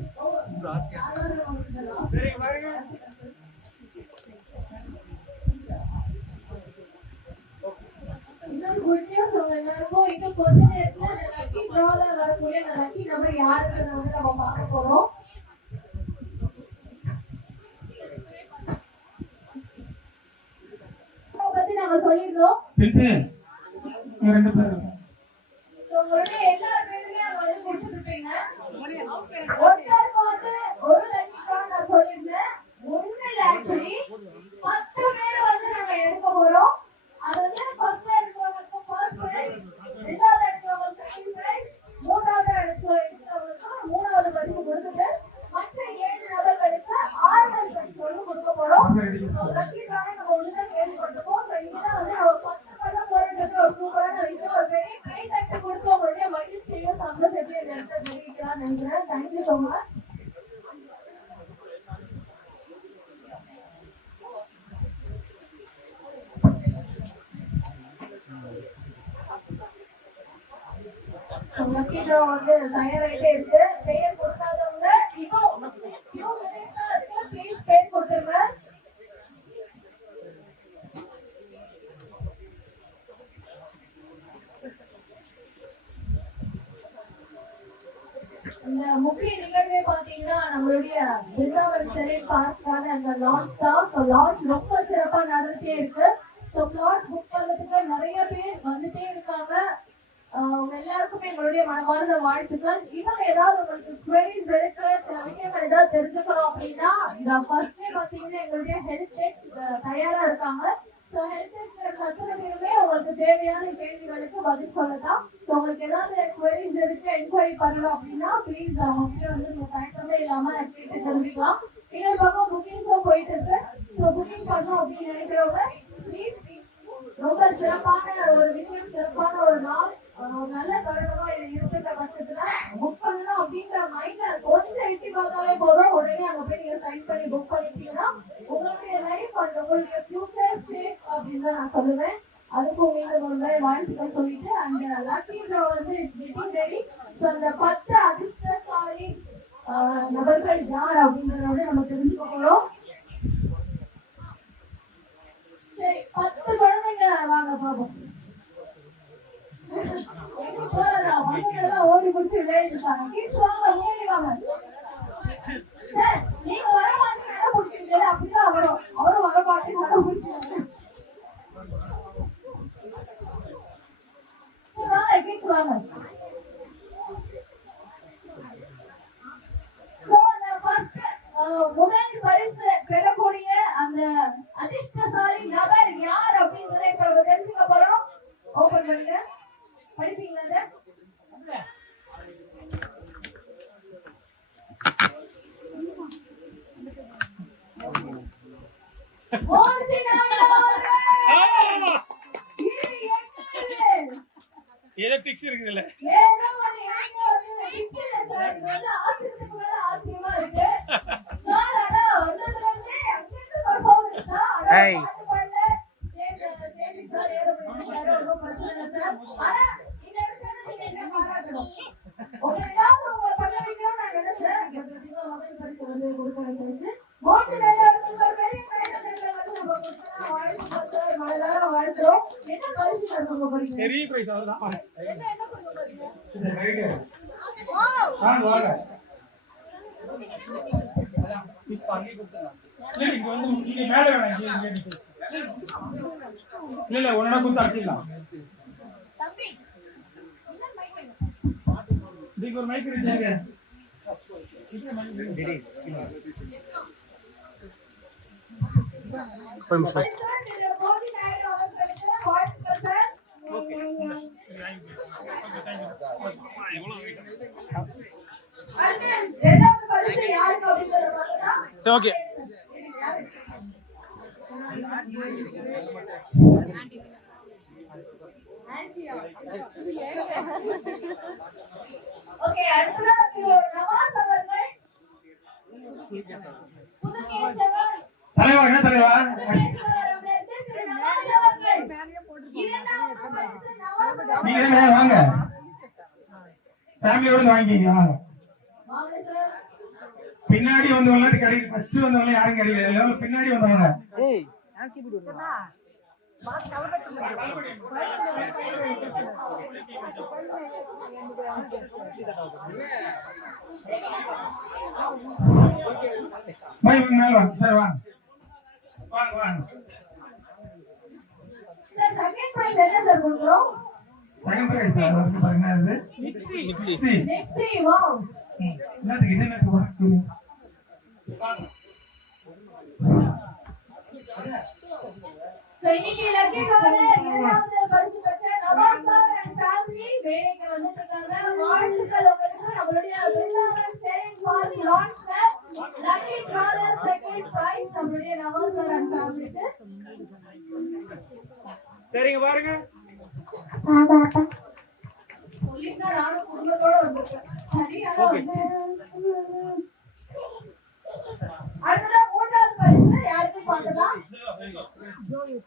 சொல்லிருந்தோம் ரெண்டு பேர் எல்லா பேருமே வந்து கொடுத்துருப்பீங்க. ஒருத்தருக்கு வந்து ஒரு லட்சம் நான் சொல்லியிருந்தேன். ஒண்ணு ஆக்சுவலி 10 பேர் வந்து நாங்க எடுக்க போறோம். அது வந்து ஃபர்ஸ்ட் எடுக்கிறவங்களுக்கு ஃபர்ஸ்ட் பிரைஸ், ரெண்டாவது எடுக்கிறவங்களுக்கு செகண்ட் பிரைஸ், மூணாவது எடுக்கிறவங்களுக்கு மூணாவது பரிசு கொடுத்துட்டு மற்ற 7 நபர்களுக்கு 6 பரிசு வந்து கொடுக்க போறோம். லக்கி டிராவை நம்ம ஒண்ணுதான் கேள்விப்பட்டிருக்கோம். இதுதான் வந்து நம்ம 10 பண்ண போறதுக்கு ஒரு சூப்பரான விஷயம். ஒரு பெரிய கை தட்டு கொடுத்து உங்களுடைய மகிழ்ச்சியையும் சந்தோஷத்தையும் இந்த இடத்துல தெரிவிக்கிறான்னு நினைக்கிறேன். Thank you so much. Lucky draw வந்து தயாராயிட்டே இருக்கு. பெயர் கொடுக்காதவங்க ப்ளீஸ் பேர் கொடுத்துருங்க. இந்த முக்கிய நிகழ்வே பாத்தீங்கன்னா நம்மளுடைய பிருந்தாவன் சிறை பார்க்கான அந்த லான்ச் தான். லான்ச் ரொம்ப சிறப்பா நடந்துட்டே இருக்கு. பிளாட் புக் பண்றதுக்கு நிறைய பேர் வந்துட்டே இருக்காங்க. அவங்க எல்லாருக்குமே எங்களுடைய மனமார்ந்த வாழ்த்துக்கள். இன்னும் ஏதாவது உங்களுக்கு குவரிஸ் இருக்கு, சில விஷயங்கள் ஏதாவது தெரிஞ்சுக்கணும் அப்படின்னா இந்த ஃபர்ஸ்ட் பாத்தீங்கன்னா எங்களுடைய ஹெல்ப் டெஸ்க் தயாரா இருக்காங்க. ஹெல்ப் டெஸ்க் அத்தனை பேருமே உங்களுக்கு தேவையான கேள்விகளுக்கு பதில் சொல்லலாம். உங்களுக்கு ஏதாவது குவரிஸ் இருக்கு, என்கொயரி பண்ணணும் அப்படின்னா ப்ளீஸ் அவங்க வந்து தயக்கமே இல்லாம கேட்டு தெரிஞ்சுக்கலாம். இன்னொரு பக்கம் புக்கிங்ஸும் போயிட்டு இருக்கு. புக்கிங் பண்ணணும் அப்படின்னு நினைக்கிறவங்க ப்ளீஸ், ரொம்ப சிறப்பான ஒரு விஷயம், சிறப்பான ஒரு நாள், நல்ல தருணமா இருக்கிற பட்சத்துல புக் பண்ணணும் அப்படின்ற மைண்ட்ல கொஞ்சம் எட்டி பார்த்தாலே போதும். உடனே அங்க போய் நீங்க சைன் பண்ணி புக் பண்ணிட்டீங்கன்னா உங்களுடைய லைஃப் அண்ட் உங்களுடைய ஃபியூச்சர் சேஃப் அப்படின்னு தான் நான் சொல்லுவேன். அதுக்கும் மீண்டும் ஒரு முறை வாழ்த்துக்கள் சொல்லிட்டு அந்த லக்கி டிரா வந்து கெட்டிங் ரெடி. ஸோ அந்த 10 அதிர்ஷ்டசாலி நபர்கள் யார் அப்படின்றத வந்து நம்ம தெரிஞ்சுக்க போறோம். சரி, 10 குழந்தைங்க வாங்க பாப்போம். ஓடி முடிச்சு விளையாடிருக்காங்க. வாங்க, முன்னாடி வாங்க. சார், நீங்க வர மாட்டீங்கன்னா பிடிச்சிருக்காரு அப்படிதான் அவரும் வர மாட்டீங்கன்னா பிடிச்சிருக்காரு. வாங்க கேட்டு வாங்க. முதல் பரிசு பெறக்கூடிய அந்த அதிர்ஷ்டசாலி நபர் யார் அப்படின்றத இப்ப நம்ம தெரிஞ்சுக்க போறோம். ஓபன் பண்ணுங்க. படிப்பீங்களா அதை? ஏதோ ட்ரிக்ஸ் இருக்குதுல்ல. Hey. பெரிய பிரைஸ் அவர்தான். இங்க வந்து நீங்க மேல வேணாம். இல்ல ஒன்னா கொடுத்து அடிச்சிடலாம். நீங்க ஒரு மைக் இருக்காங்க. ஓகே. ஓகே, அடுத்ததா நவாஸ் அவர்கள் புதுகேசவர் தலைவா என்ன தலைவா நீங்க வாங்க ஃபேமிலியோட வாங்கிக்கீங்க வாங்க. பின்னாடி வந்தவங்க கிடைக்கும். ஃபர்ஸ்ட் வந்தவங்க யாரும் கிடைக்கல. பின்னாடி வந்தவங்க மேல வாங்க சார். வாங்க வாங்க வாங்க. செகண்ட் பிரைஸ் என்ன சார் கொடுக்குறோம்? செகண்ட் பிரைஸ் அதுக்கு பாருங்க. அது மிக்ஸி. வாவ். என்னது இது? எனக்கு வாங்க. இன்னைக்கு லக்கி டிரால இரண்டாவது பரிசு பெற்ற நவாஸ் சார் அண்ட் ஃபேமிலி வேலைக்கு வந்துட்டாங்க. வாழ்த்துக்கள் உங்களுக்கு. நம்மளுடைய பிருந்தாவன் சேரிங் பார்க் லான்ச்ல லக்கி டிரால செகண்ட் பிரைஸ் நம்மளுடைய நவாஸ் சார் அண்ட் ஃபேமிலிக்கு. சரிங்க பாருங்க. சொல்லிட்டா நானும் குடும்பத்தோட வந்திருக்கேன். சரியா? அடுத்ததா மூன்றாவது பரிசு யாருக்கு பார்க்கலாம்?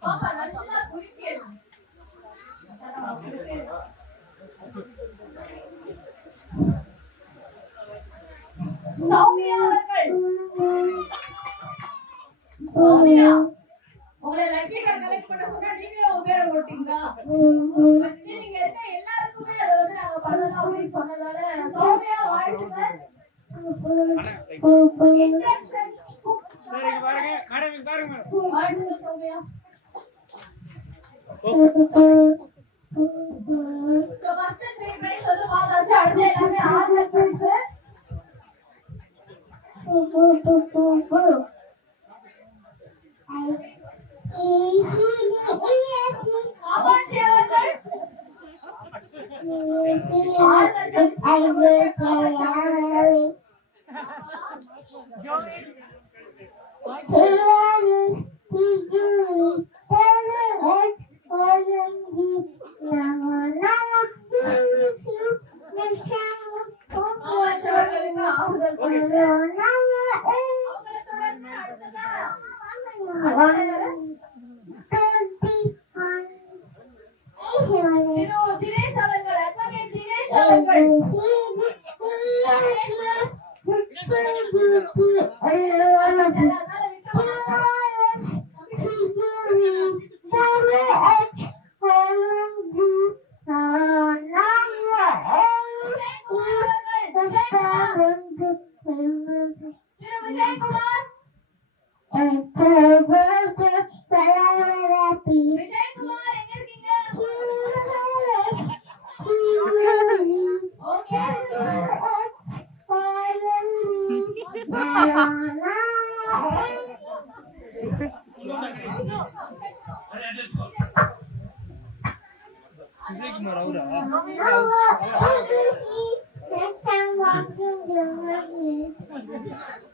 பாப்பா நல்லா குளிக்கணும். சௌமியா அவர்கள். சௌமியா, உங்களை லக்கி கார்டு கலெக்ட் பண்ண சொன்னா நீங்களே உங்க பேரை போட்டீங்களா? ஃபர்ஸ்ட் நீங்க இருக்க எல்லாருக்குமே அதை வந்து நாங்க பண்ணலாம் அப்படின்னு சொன்னதால சௌமியா வாழ்த்துக்கள். சரிங்க பாருங்க. மேடம் பாருங்க. வாழ்த்துக்கள் சௌமியா. சோ ஃபர்ஸ்ட் 3 பிரைஸ் வந்து வாங்காச்சு. அடுத்து எல்லாமே ஆர்டர் பிரைஸ்.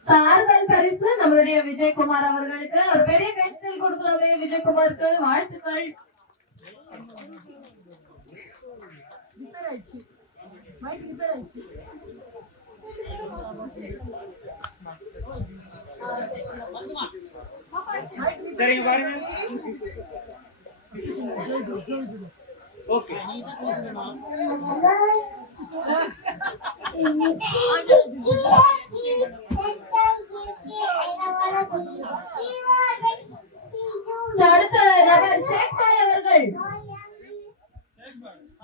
சாறுதல் பரிசு நம்மளுடைய விஜயகுமார் அவர்களுக்கு ஒரு பெரிய கைத்தல் கொடுக்கலாமே. விஜயகுமாருக்கு வாழ்த்துக்கள். சரிங்க பாருங்க. ஓகே அடுத்த நபர் ஷேக் பாய் அவர்கள்.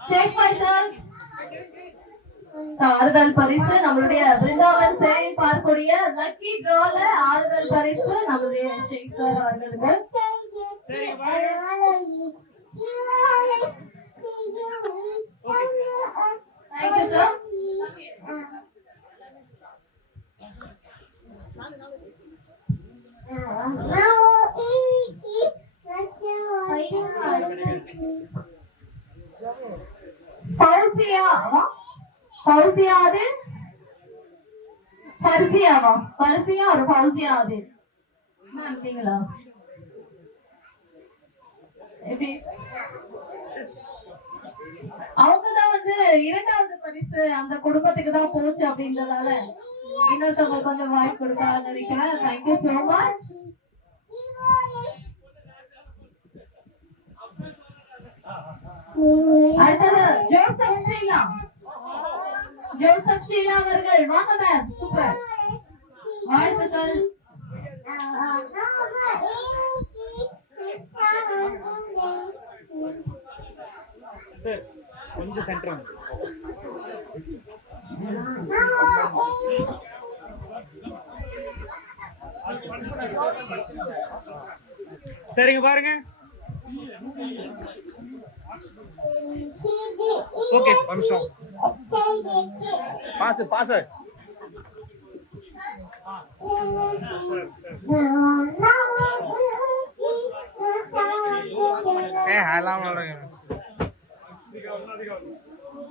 ஷேக் பாய் சார் ஆறுதல் பரிசு நம்மளுடைய பிருந்தாவன் சேரின் பார்க்கக்கூடிய லக்கி டிரால ஆறுதல் பரிசு நம்மளுடைய ஷேக் சார் அவர்களுக்கு. Thank you sir. அவங்கதான் வந்து இரண்டாவது பரிசு அந்த குடும்பத்துக்கு தான் போச்சு அப்படின்றதால இன்னொருத்தவங்க கொஞ்சம் வாய்ப்பு கொடுக்கலாம்னு நினைக்கிறேன். Thank you so much. அடுத்தது ஜோசப் ஷீலா. ஜோசப் ஷீலா அவர்கள் வாங்க மேம். சூப்பர், வாழ்த்துக்கள். சார் கொஞ்சம் சென்டர் சரிங்க பாருங்க. ஓகே நிமிஷம் பாஸ் பாஸ்.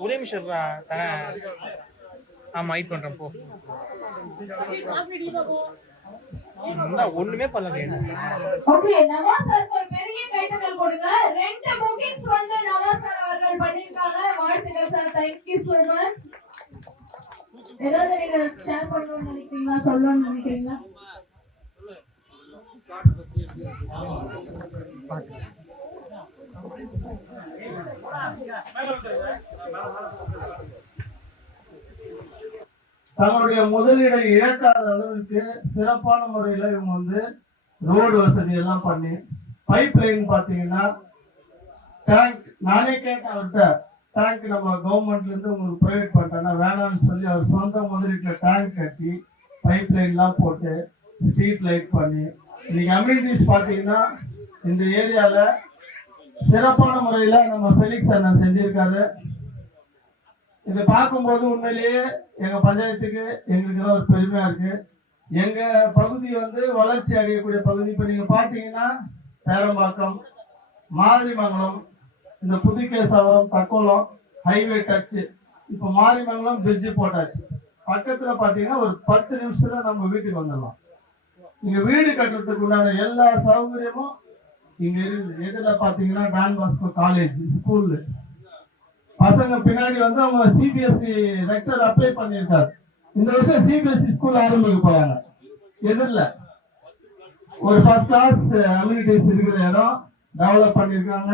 ஒரே நிமிஷம் ஆமா வெயிட் பண்றேன் போ. ஒண்ணுமே பண்ணல. ஓகே, நவாஸ் சாருக்கு ஒரு பெரிய கைதட்டல் கொடுங்க. 2 புக்கிங்ஸ் வந்து நவாஸ் சார் அவர்கள் பண்ணிருக்காங்க. வாழ்த்துக்கள் sir. Thank you so much. ஏதாவது நீங்க ஷேர் பண்ணணும்னு நினைக்கிறீங்களா, சொல்லணும்னு நினைக்கிறீங்களா? தங்களுடைய முதலீடை இழக்காத அளவுக்கு சிறப்பான முறையில இவங்க வந்து ரோடு வசதி எல்லாம் பண்ணி பைப் லைன் பாத்தீங்கன்னா டேங்க், நானே கேட்டேன் அவர்கிட்ட, டேங்க் நம்ம கவர்மெண்ட்ல இருந்து உங்களுக்கு ப்ரொவைட் பண்ணிட்டோம்னா வேணாம்னு சொல்லி அவர் சொந்த முதலீட்டுல டேங்க் கட்டி பைப் லைன் எல்லாம் போட்டு ஸ்ட்ரீட் லைட் பண்ணி இன்னைக்கு அம்யூனிட்டிஸ் பாத்தீங்கன்னா இந்த ஏரியால சிறப்பான முறையில நம்ம ஃபெலிக்ஸ் அண்ணன் செஞ்சிருக்காரு. இதை பார்க்கும்போது உண்மையிலேயே எங்க பஞ்சாயத்துக்கு எங்களுக்கு ஒரு பெருமையா இருக்கு. எங்க பகுதி வந்து வளர்ச்சி அடையக்கூடிய பகுதி. இப்ப நீங்க பாத்தீங்கன்னா பேரம்பாக்கம், மாரிமங்கலம், இந்த புதுகேசவரம், தக்கோலம் ஹைவே டச், இப்ப மாரிமங்கலம் பிரிட்ஜ் போட்டாச்சு. பக்கத்துல பாத்தீங்கன்னா ஒரு 10 நிமிஷத்துல நம்ம வீட்டுக்கு வந்துடலாம். இங்க வீடு கட்டுறதுக்கு உண்டான எல்லா சௌகரியமும் இங்க இருக்குது. எதுல பாத்தீங்கன்னா டான் பாஸ்கோ காலேஜ் ஸ்கூல்லு, பசங்க பின்னாடி வந்து அவங்க சிபிஎஸ்சி ரெக்டர் அப்ளை பண்ணியிருக்காரு. இந்த வருஷம் சிபிஎஸ்சி ஸ்கூல் ஆரம்பிக்க போறாங்க. எதிரில் ஒரு ஃபர்ஸ்ட் கிளாஸ் அம்யூனிட்டிஸ் இருக்கிற இடம் டெவலப் பண்ணியிருக்காங்க.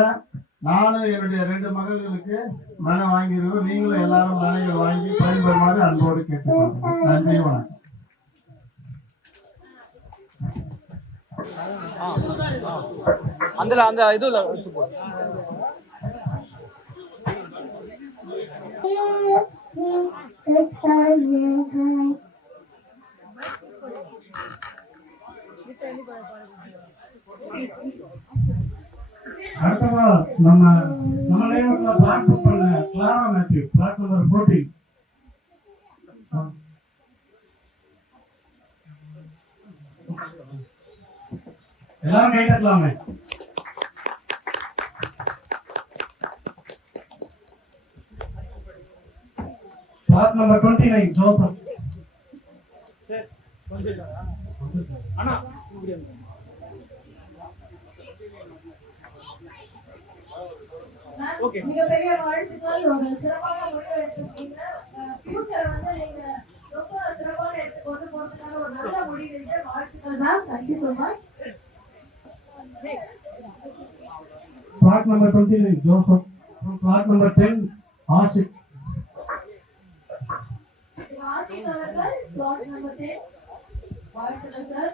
நானும் என்னுடைய 2 மகள்களுக்கு மனை வாங்கியிருக்கோம். நீங்களும் எல்லாரும் மனைகள் வாங்கி பயன்பெறுமாறு அன்போடு கேட்டுக்கோங்க. நன்றி, வணக்கம். அந்த இதுல வச்சு போ. அடுத்ததா நம்ம லேஅவுட்ல பிளாக் புக் பண்ண கிளாரா மேத்யூ, பிளாக் நம்பர் 14. எல்லாரும் கை தட்டலாமே. Class number 29, Joseph. மிகப்பெரிய வாழ்த்துக்கள். ஒரு சிறப்பான முடிவு எடுத்திருக்கீங்க. ஃபியூச்சர் வந்து நீங்க ரொம்ப சிறப்பான எடுத்து கொண்டு போறதுக்கான ஒரு நல்ல முடிவு எடுத்து வாழ்த்துக்கள் தான். Thank you so much. Class number 29, Joseph. From class number 10, Ashik. Ashik அவர்கள் class number 10 வாழ்த்துக்கள் sir.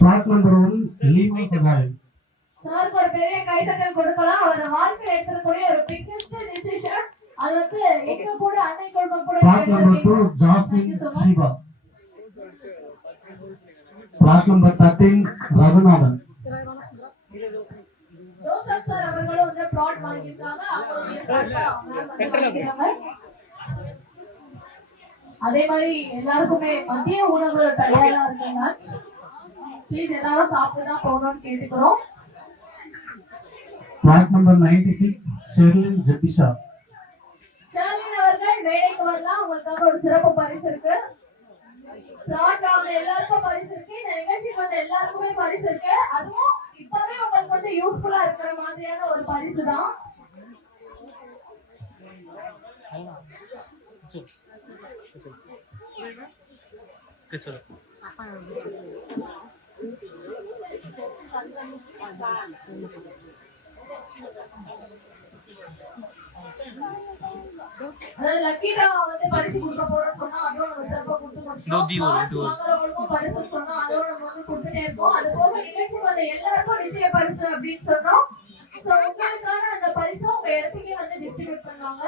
Class number 1, Lima Sagai. சாருக்கு ஒரு பெரிய கைத்தட்டல் கொடுக்கலாம். அவர் வாழ்க்கையில் எடுக்கக்கூடிய ஒரு பிக்கஸ்ட் டிசிஷன். அது வந்து எங்க கூட அன்னை குடும்பம் கூட Class number 2, Jasmine Shiva. Class number 13, Raghunathan. Joseph sir அவர்களும் வந்து ப்ளாட் வாங்கியிருக்காங்க. அவங்களுடைய சார்பா அதே மாதிரி எல்லாருக்குமே மதிய உணவு தயாரா இருக்குங்க. ப்ளீஸ் எல்லாரும் சாப்பிட்டு தான் போகணும்னு கேட்டுக்கிறோம். Class number 96, Sherilyn Jatisha. Sherlin அவர்கள் மேடைக்கு வரலாம். உங்களுக்காக ஒரு சிறப்பு பரிசு இருக்கு. ப்ளாட் வாங்க எல்லாருக்கும் பரிசு இருக்கு. இந்த நிகழ்ச்சிக்கு வந்து எல்லாருக்குமே பரிசு இருக்கு. அதுவும் இப்பவே உங்களுக்கு வந்து யூஸ்ஃபுல்லா இருக்கிற மாதிரியான ஒரு பரிசு தான். லக்கி டிரா வந்து பரிசு கொடுக்க போறோம்னு சொன்னா அதோட நம்ம சிறப்பா கொடுத்து முடிச்சோம். பரிசு சொன்னா அதோட நம்ம வந்து கொடுத்துட்டே இருப்போம். அது போக நிகழ்ச்சிக்கு வந்து எல்லாருக்கும் நிச்சய பரிசு அப்படின்னு சொன்னோம். சோ உங்களுக்கான அந்த பரிசு உங்க இடத்துக்கே வந்து டிஸ்ட்ரிபியூட் பண்ணுவாங்க.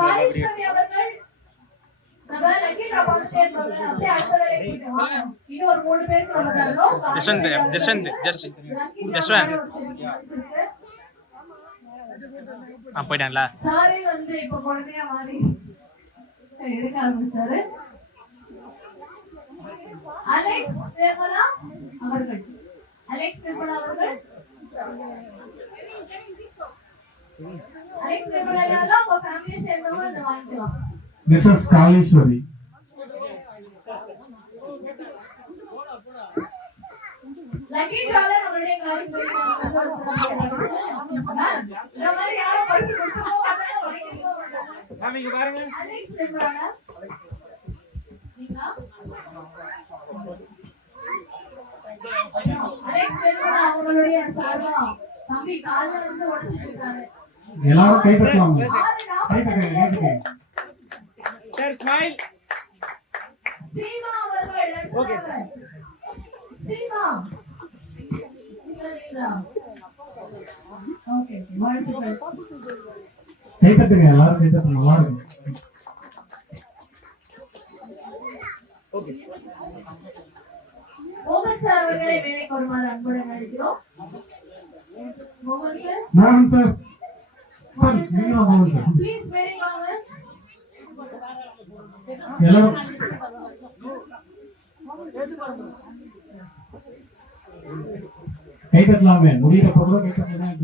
காளீஸ்வரி அவர்கள் நம்ம லக்கி டிரா பார்த்துட்டே இருந்தோம்ல, அப்படியே அடுத்த வேலைக்கு போயிட்டு வாங்க. இன்னும் ஒரு 3 பேருக்கு நம்ம தரோம். போயிட்டாங்களா சாரி வந்து இப்ப குழந்தையா மாறி எடுக்க ஆரம்பிச்சாரு. அலெக்ஸ் நிர்மலா அவர்கள் அலெக்ஸ் நிர்மலா எல்லாம் உங்க ஃபேமிலியை சேர்ந்தவங்க அதை வாங்கிக்கலாம். Mrs. Kalishwari. லக்கி டிரால நம்மளுடைய கிளாஸ் இந்த மாதிரி யாரும் பரிசு கொடுக்க மாட்டாங்க, வாங்கிக்க மாட்டாங்க. நீங்க பாருங்க அலெக்ஸ் நிர்மலா நீங்க அலெக்ஸ் நிர்மலா அவங்களுடைய சார்பா தம்பி கால்ல வந்து உடைச்சிட்டு இருக்காரு. எல்லாரும் கை தட்டலாம். கை தட்டுங்க. Sir smile. சீமா அவர்கள் ஓகே சீமா ஓகே வாழ்த்துக்கள். கை தட்டுங்க. எல்லாரும் கை தட்டணும். நல்லா இருக்கும். ஓகே மோகன் சார் அவர்களை மேடைக்கு வருமாறு அன்புடன் அழைக்கிறோம். மோகன் சார். Ma'am sir. சார் நீங்க மோகன் சார். ப்ளீஸ் மேடைக்கு வாங்க. எல்லாரும் கை தட்டலாமே. முடியறப்ப கூட கை தட்டலாம்.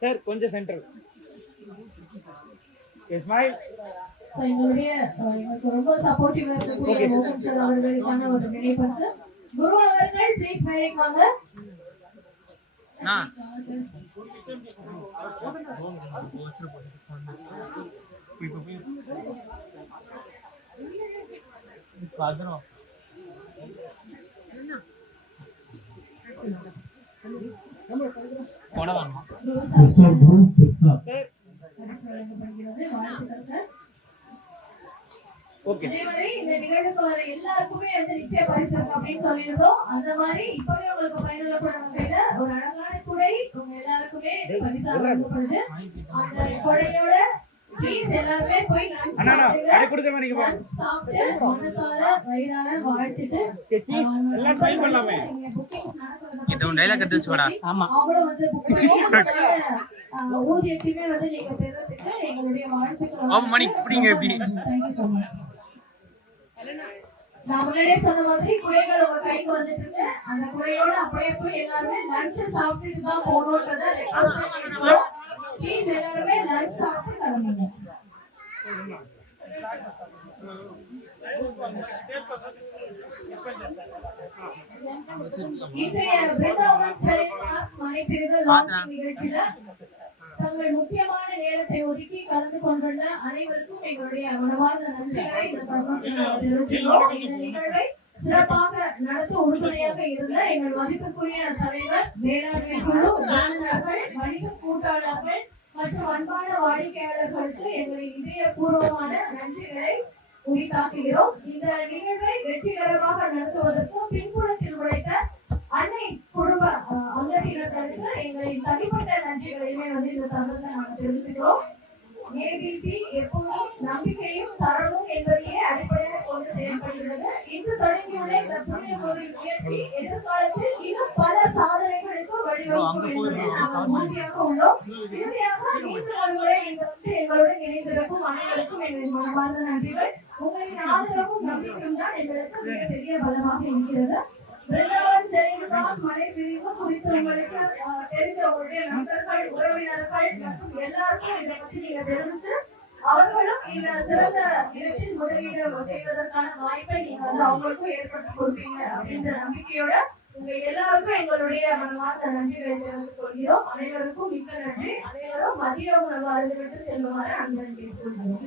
சார் கொஞ்சம் சென்டர். ஸ்மைல். எங்களுடைய எங்களுக்கு ரொம்ப சப்போர்ட்டிவா இருக்கக்கூடிய மோகன் சார் அவர்களுக்கான ஒரு நினைப்பரிசு. குரு அவர்கள் ப்ளீஸ் மேடைக்கு வாங்க. மிஸ்டர் குரு பிரசாத். அதே மாதிரி இந்த நிகழ்வுக்கு வர எல்லாருக்குமே வந்து நிச்சய பரிசு இருக்கு அப்படின்னு சொல்லியிருந்தோம். அந்த மாதிரி இப்பவே உங்களுக்கு பயனுள்ளப்படும் வகையில ஒரு அழகான குடை உங்க எல்லாருக்குமே பரிசா வழங்கப்படுது. அந்த குடையோட ப்ளீஸ் எல்லாருமே போய் சாப்பிட்டு மனசார வயிறார வாழ்த்துட்டு எல்லாம் ட்ரை பண்ணலாமே. புக்கிங் நடக்க அவங்களும் வந்து book பண்ணி ஊதியத்தையுமே வந்து நீங்க பெறதுக்கு எங்களுடைய வாழ்த்துக்கள். Thank you so much. நான் முன்னாடியே சொன்ன மாதிரி குறைகள் உங்க கைக்கு வந்துட்டு இருக்கு. அந்த குறையோட அப்படியே போய் எல்லாருமே லஞ்ச் சாப்பிட்டுட்டு தான் போகணுன்றத ப்ளீஸ் எல்லாருமே லஞ்ச் சாப்பிட்டு கிளம்புங்க. இன்றைய பிருந்தாவன் செரிமார் மனைப்பிரிவு லான்ச்சிங் நிகழ்ச்சியில தங்கள் முக்கியமான நேரத்தை ஒதுக்கி கலந்து கொண்டுள்ள அனைவருக்கும் எங்களுடைய மனமார்ந்த நன்றிகளை இந்த தருணத்தில் தெரிவிக்கிறோம். இந்த நிகழ்வை சிறப்பாக நடத்த உறுதுணையாக இருந்த எங்கள் மதிப்புக்குரிய தலைவர், வேளாண்மை குழு உறுப்பினர்கள், வணிக கூட்டாளர்கள் மற்றும் அன்பான வாடிக்கையாளர்களுக்கு எங்களின் இதயபூர்வமான நன்றிகளை உரித்தாக்குகிறோம். இந்த நிகழ்வை வெற்றிகரமாக நடத்துவதற்கு பின்புலத்தில் உழைத்த அன்னை குடும்ப அங்கத்தினர்களுக்கு எங்களின் தனிப்பட்ட நன்றிகளையுமே வந்து இந்த சந்தர்ப்பத்தை நாங்கள் தெரிவிச்சுக்கிறோம். ஏபிபி எப்போதும் நம்பிக்கையும் தரமும் என்பதையே அடிப்படையாக கொண்டு செயல்படுகிறது. இன்று தொடங்கியுள்ள இந்த புதிய முயற்சி எதிர்காலத்தில் இன்னும் பல சாதனைகளுக்கு வழிவகுக்கும் என்பதை நாங்கள் உறுதியாக உள்ளோம். இறுதியாக மீண்டும் ஒருமுறை எங்களுடன் இணைந்திருக்கும் அனைவருக்கும் எங்களின் மனமார்ந்த நன்றிகள். உங்களின் ஆதரவும் நம்பிக்கையும் தான் எங்களுக்கு மிகப்பெரிய பலமாக இருக்கிறது. பிருந்தாவன் செரிமார் மனைப்பிரிவு குறித்து உங்களுக்கு தெரிஞ்ச உங்களுடைய நண்பர்கள், உறவினர்கள் மற்றும் எல்லாருக்கும் இதை பற்றி நீங்க தெரிவிச்சு அவர்களும் இந்த சிறந்த இடத்தில் முதலீடு செய்வதற்கான வாய்ப்பை நீங்க வந்து அவங்களுக்கும் ஏற்படுத்தி கொடுப்பீங்க அப்படின்ற நம்பிக்கையோட உங்க எல்லாருக்கும் எங்களுடைய மனமார்ந்த நன்றிகளை தெரிவித்துக் கொள்கிறோம். அனைவருக்கும் மிக்க நன்றி. அனைவரும் மதிய உணவு அருந்துவிட்டு செல்லுமாறு அன்புடன் கேட்டுக்கொள்கிறோம்.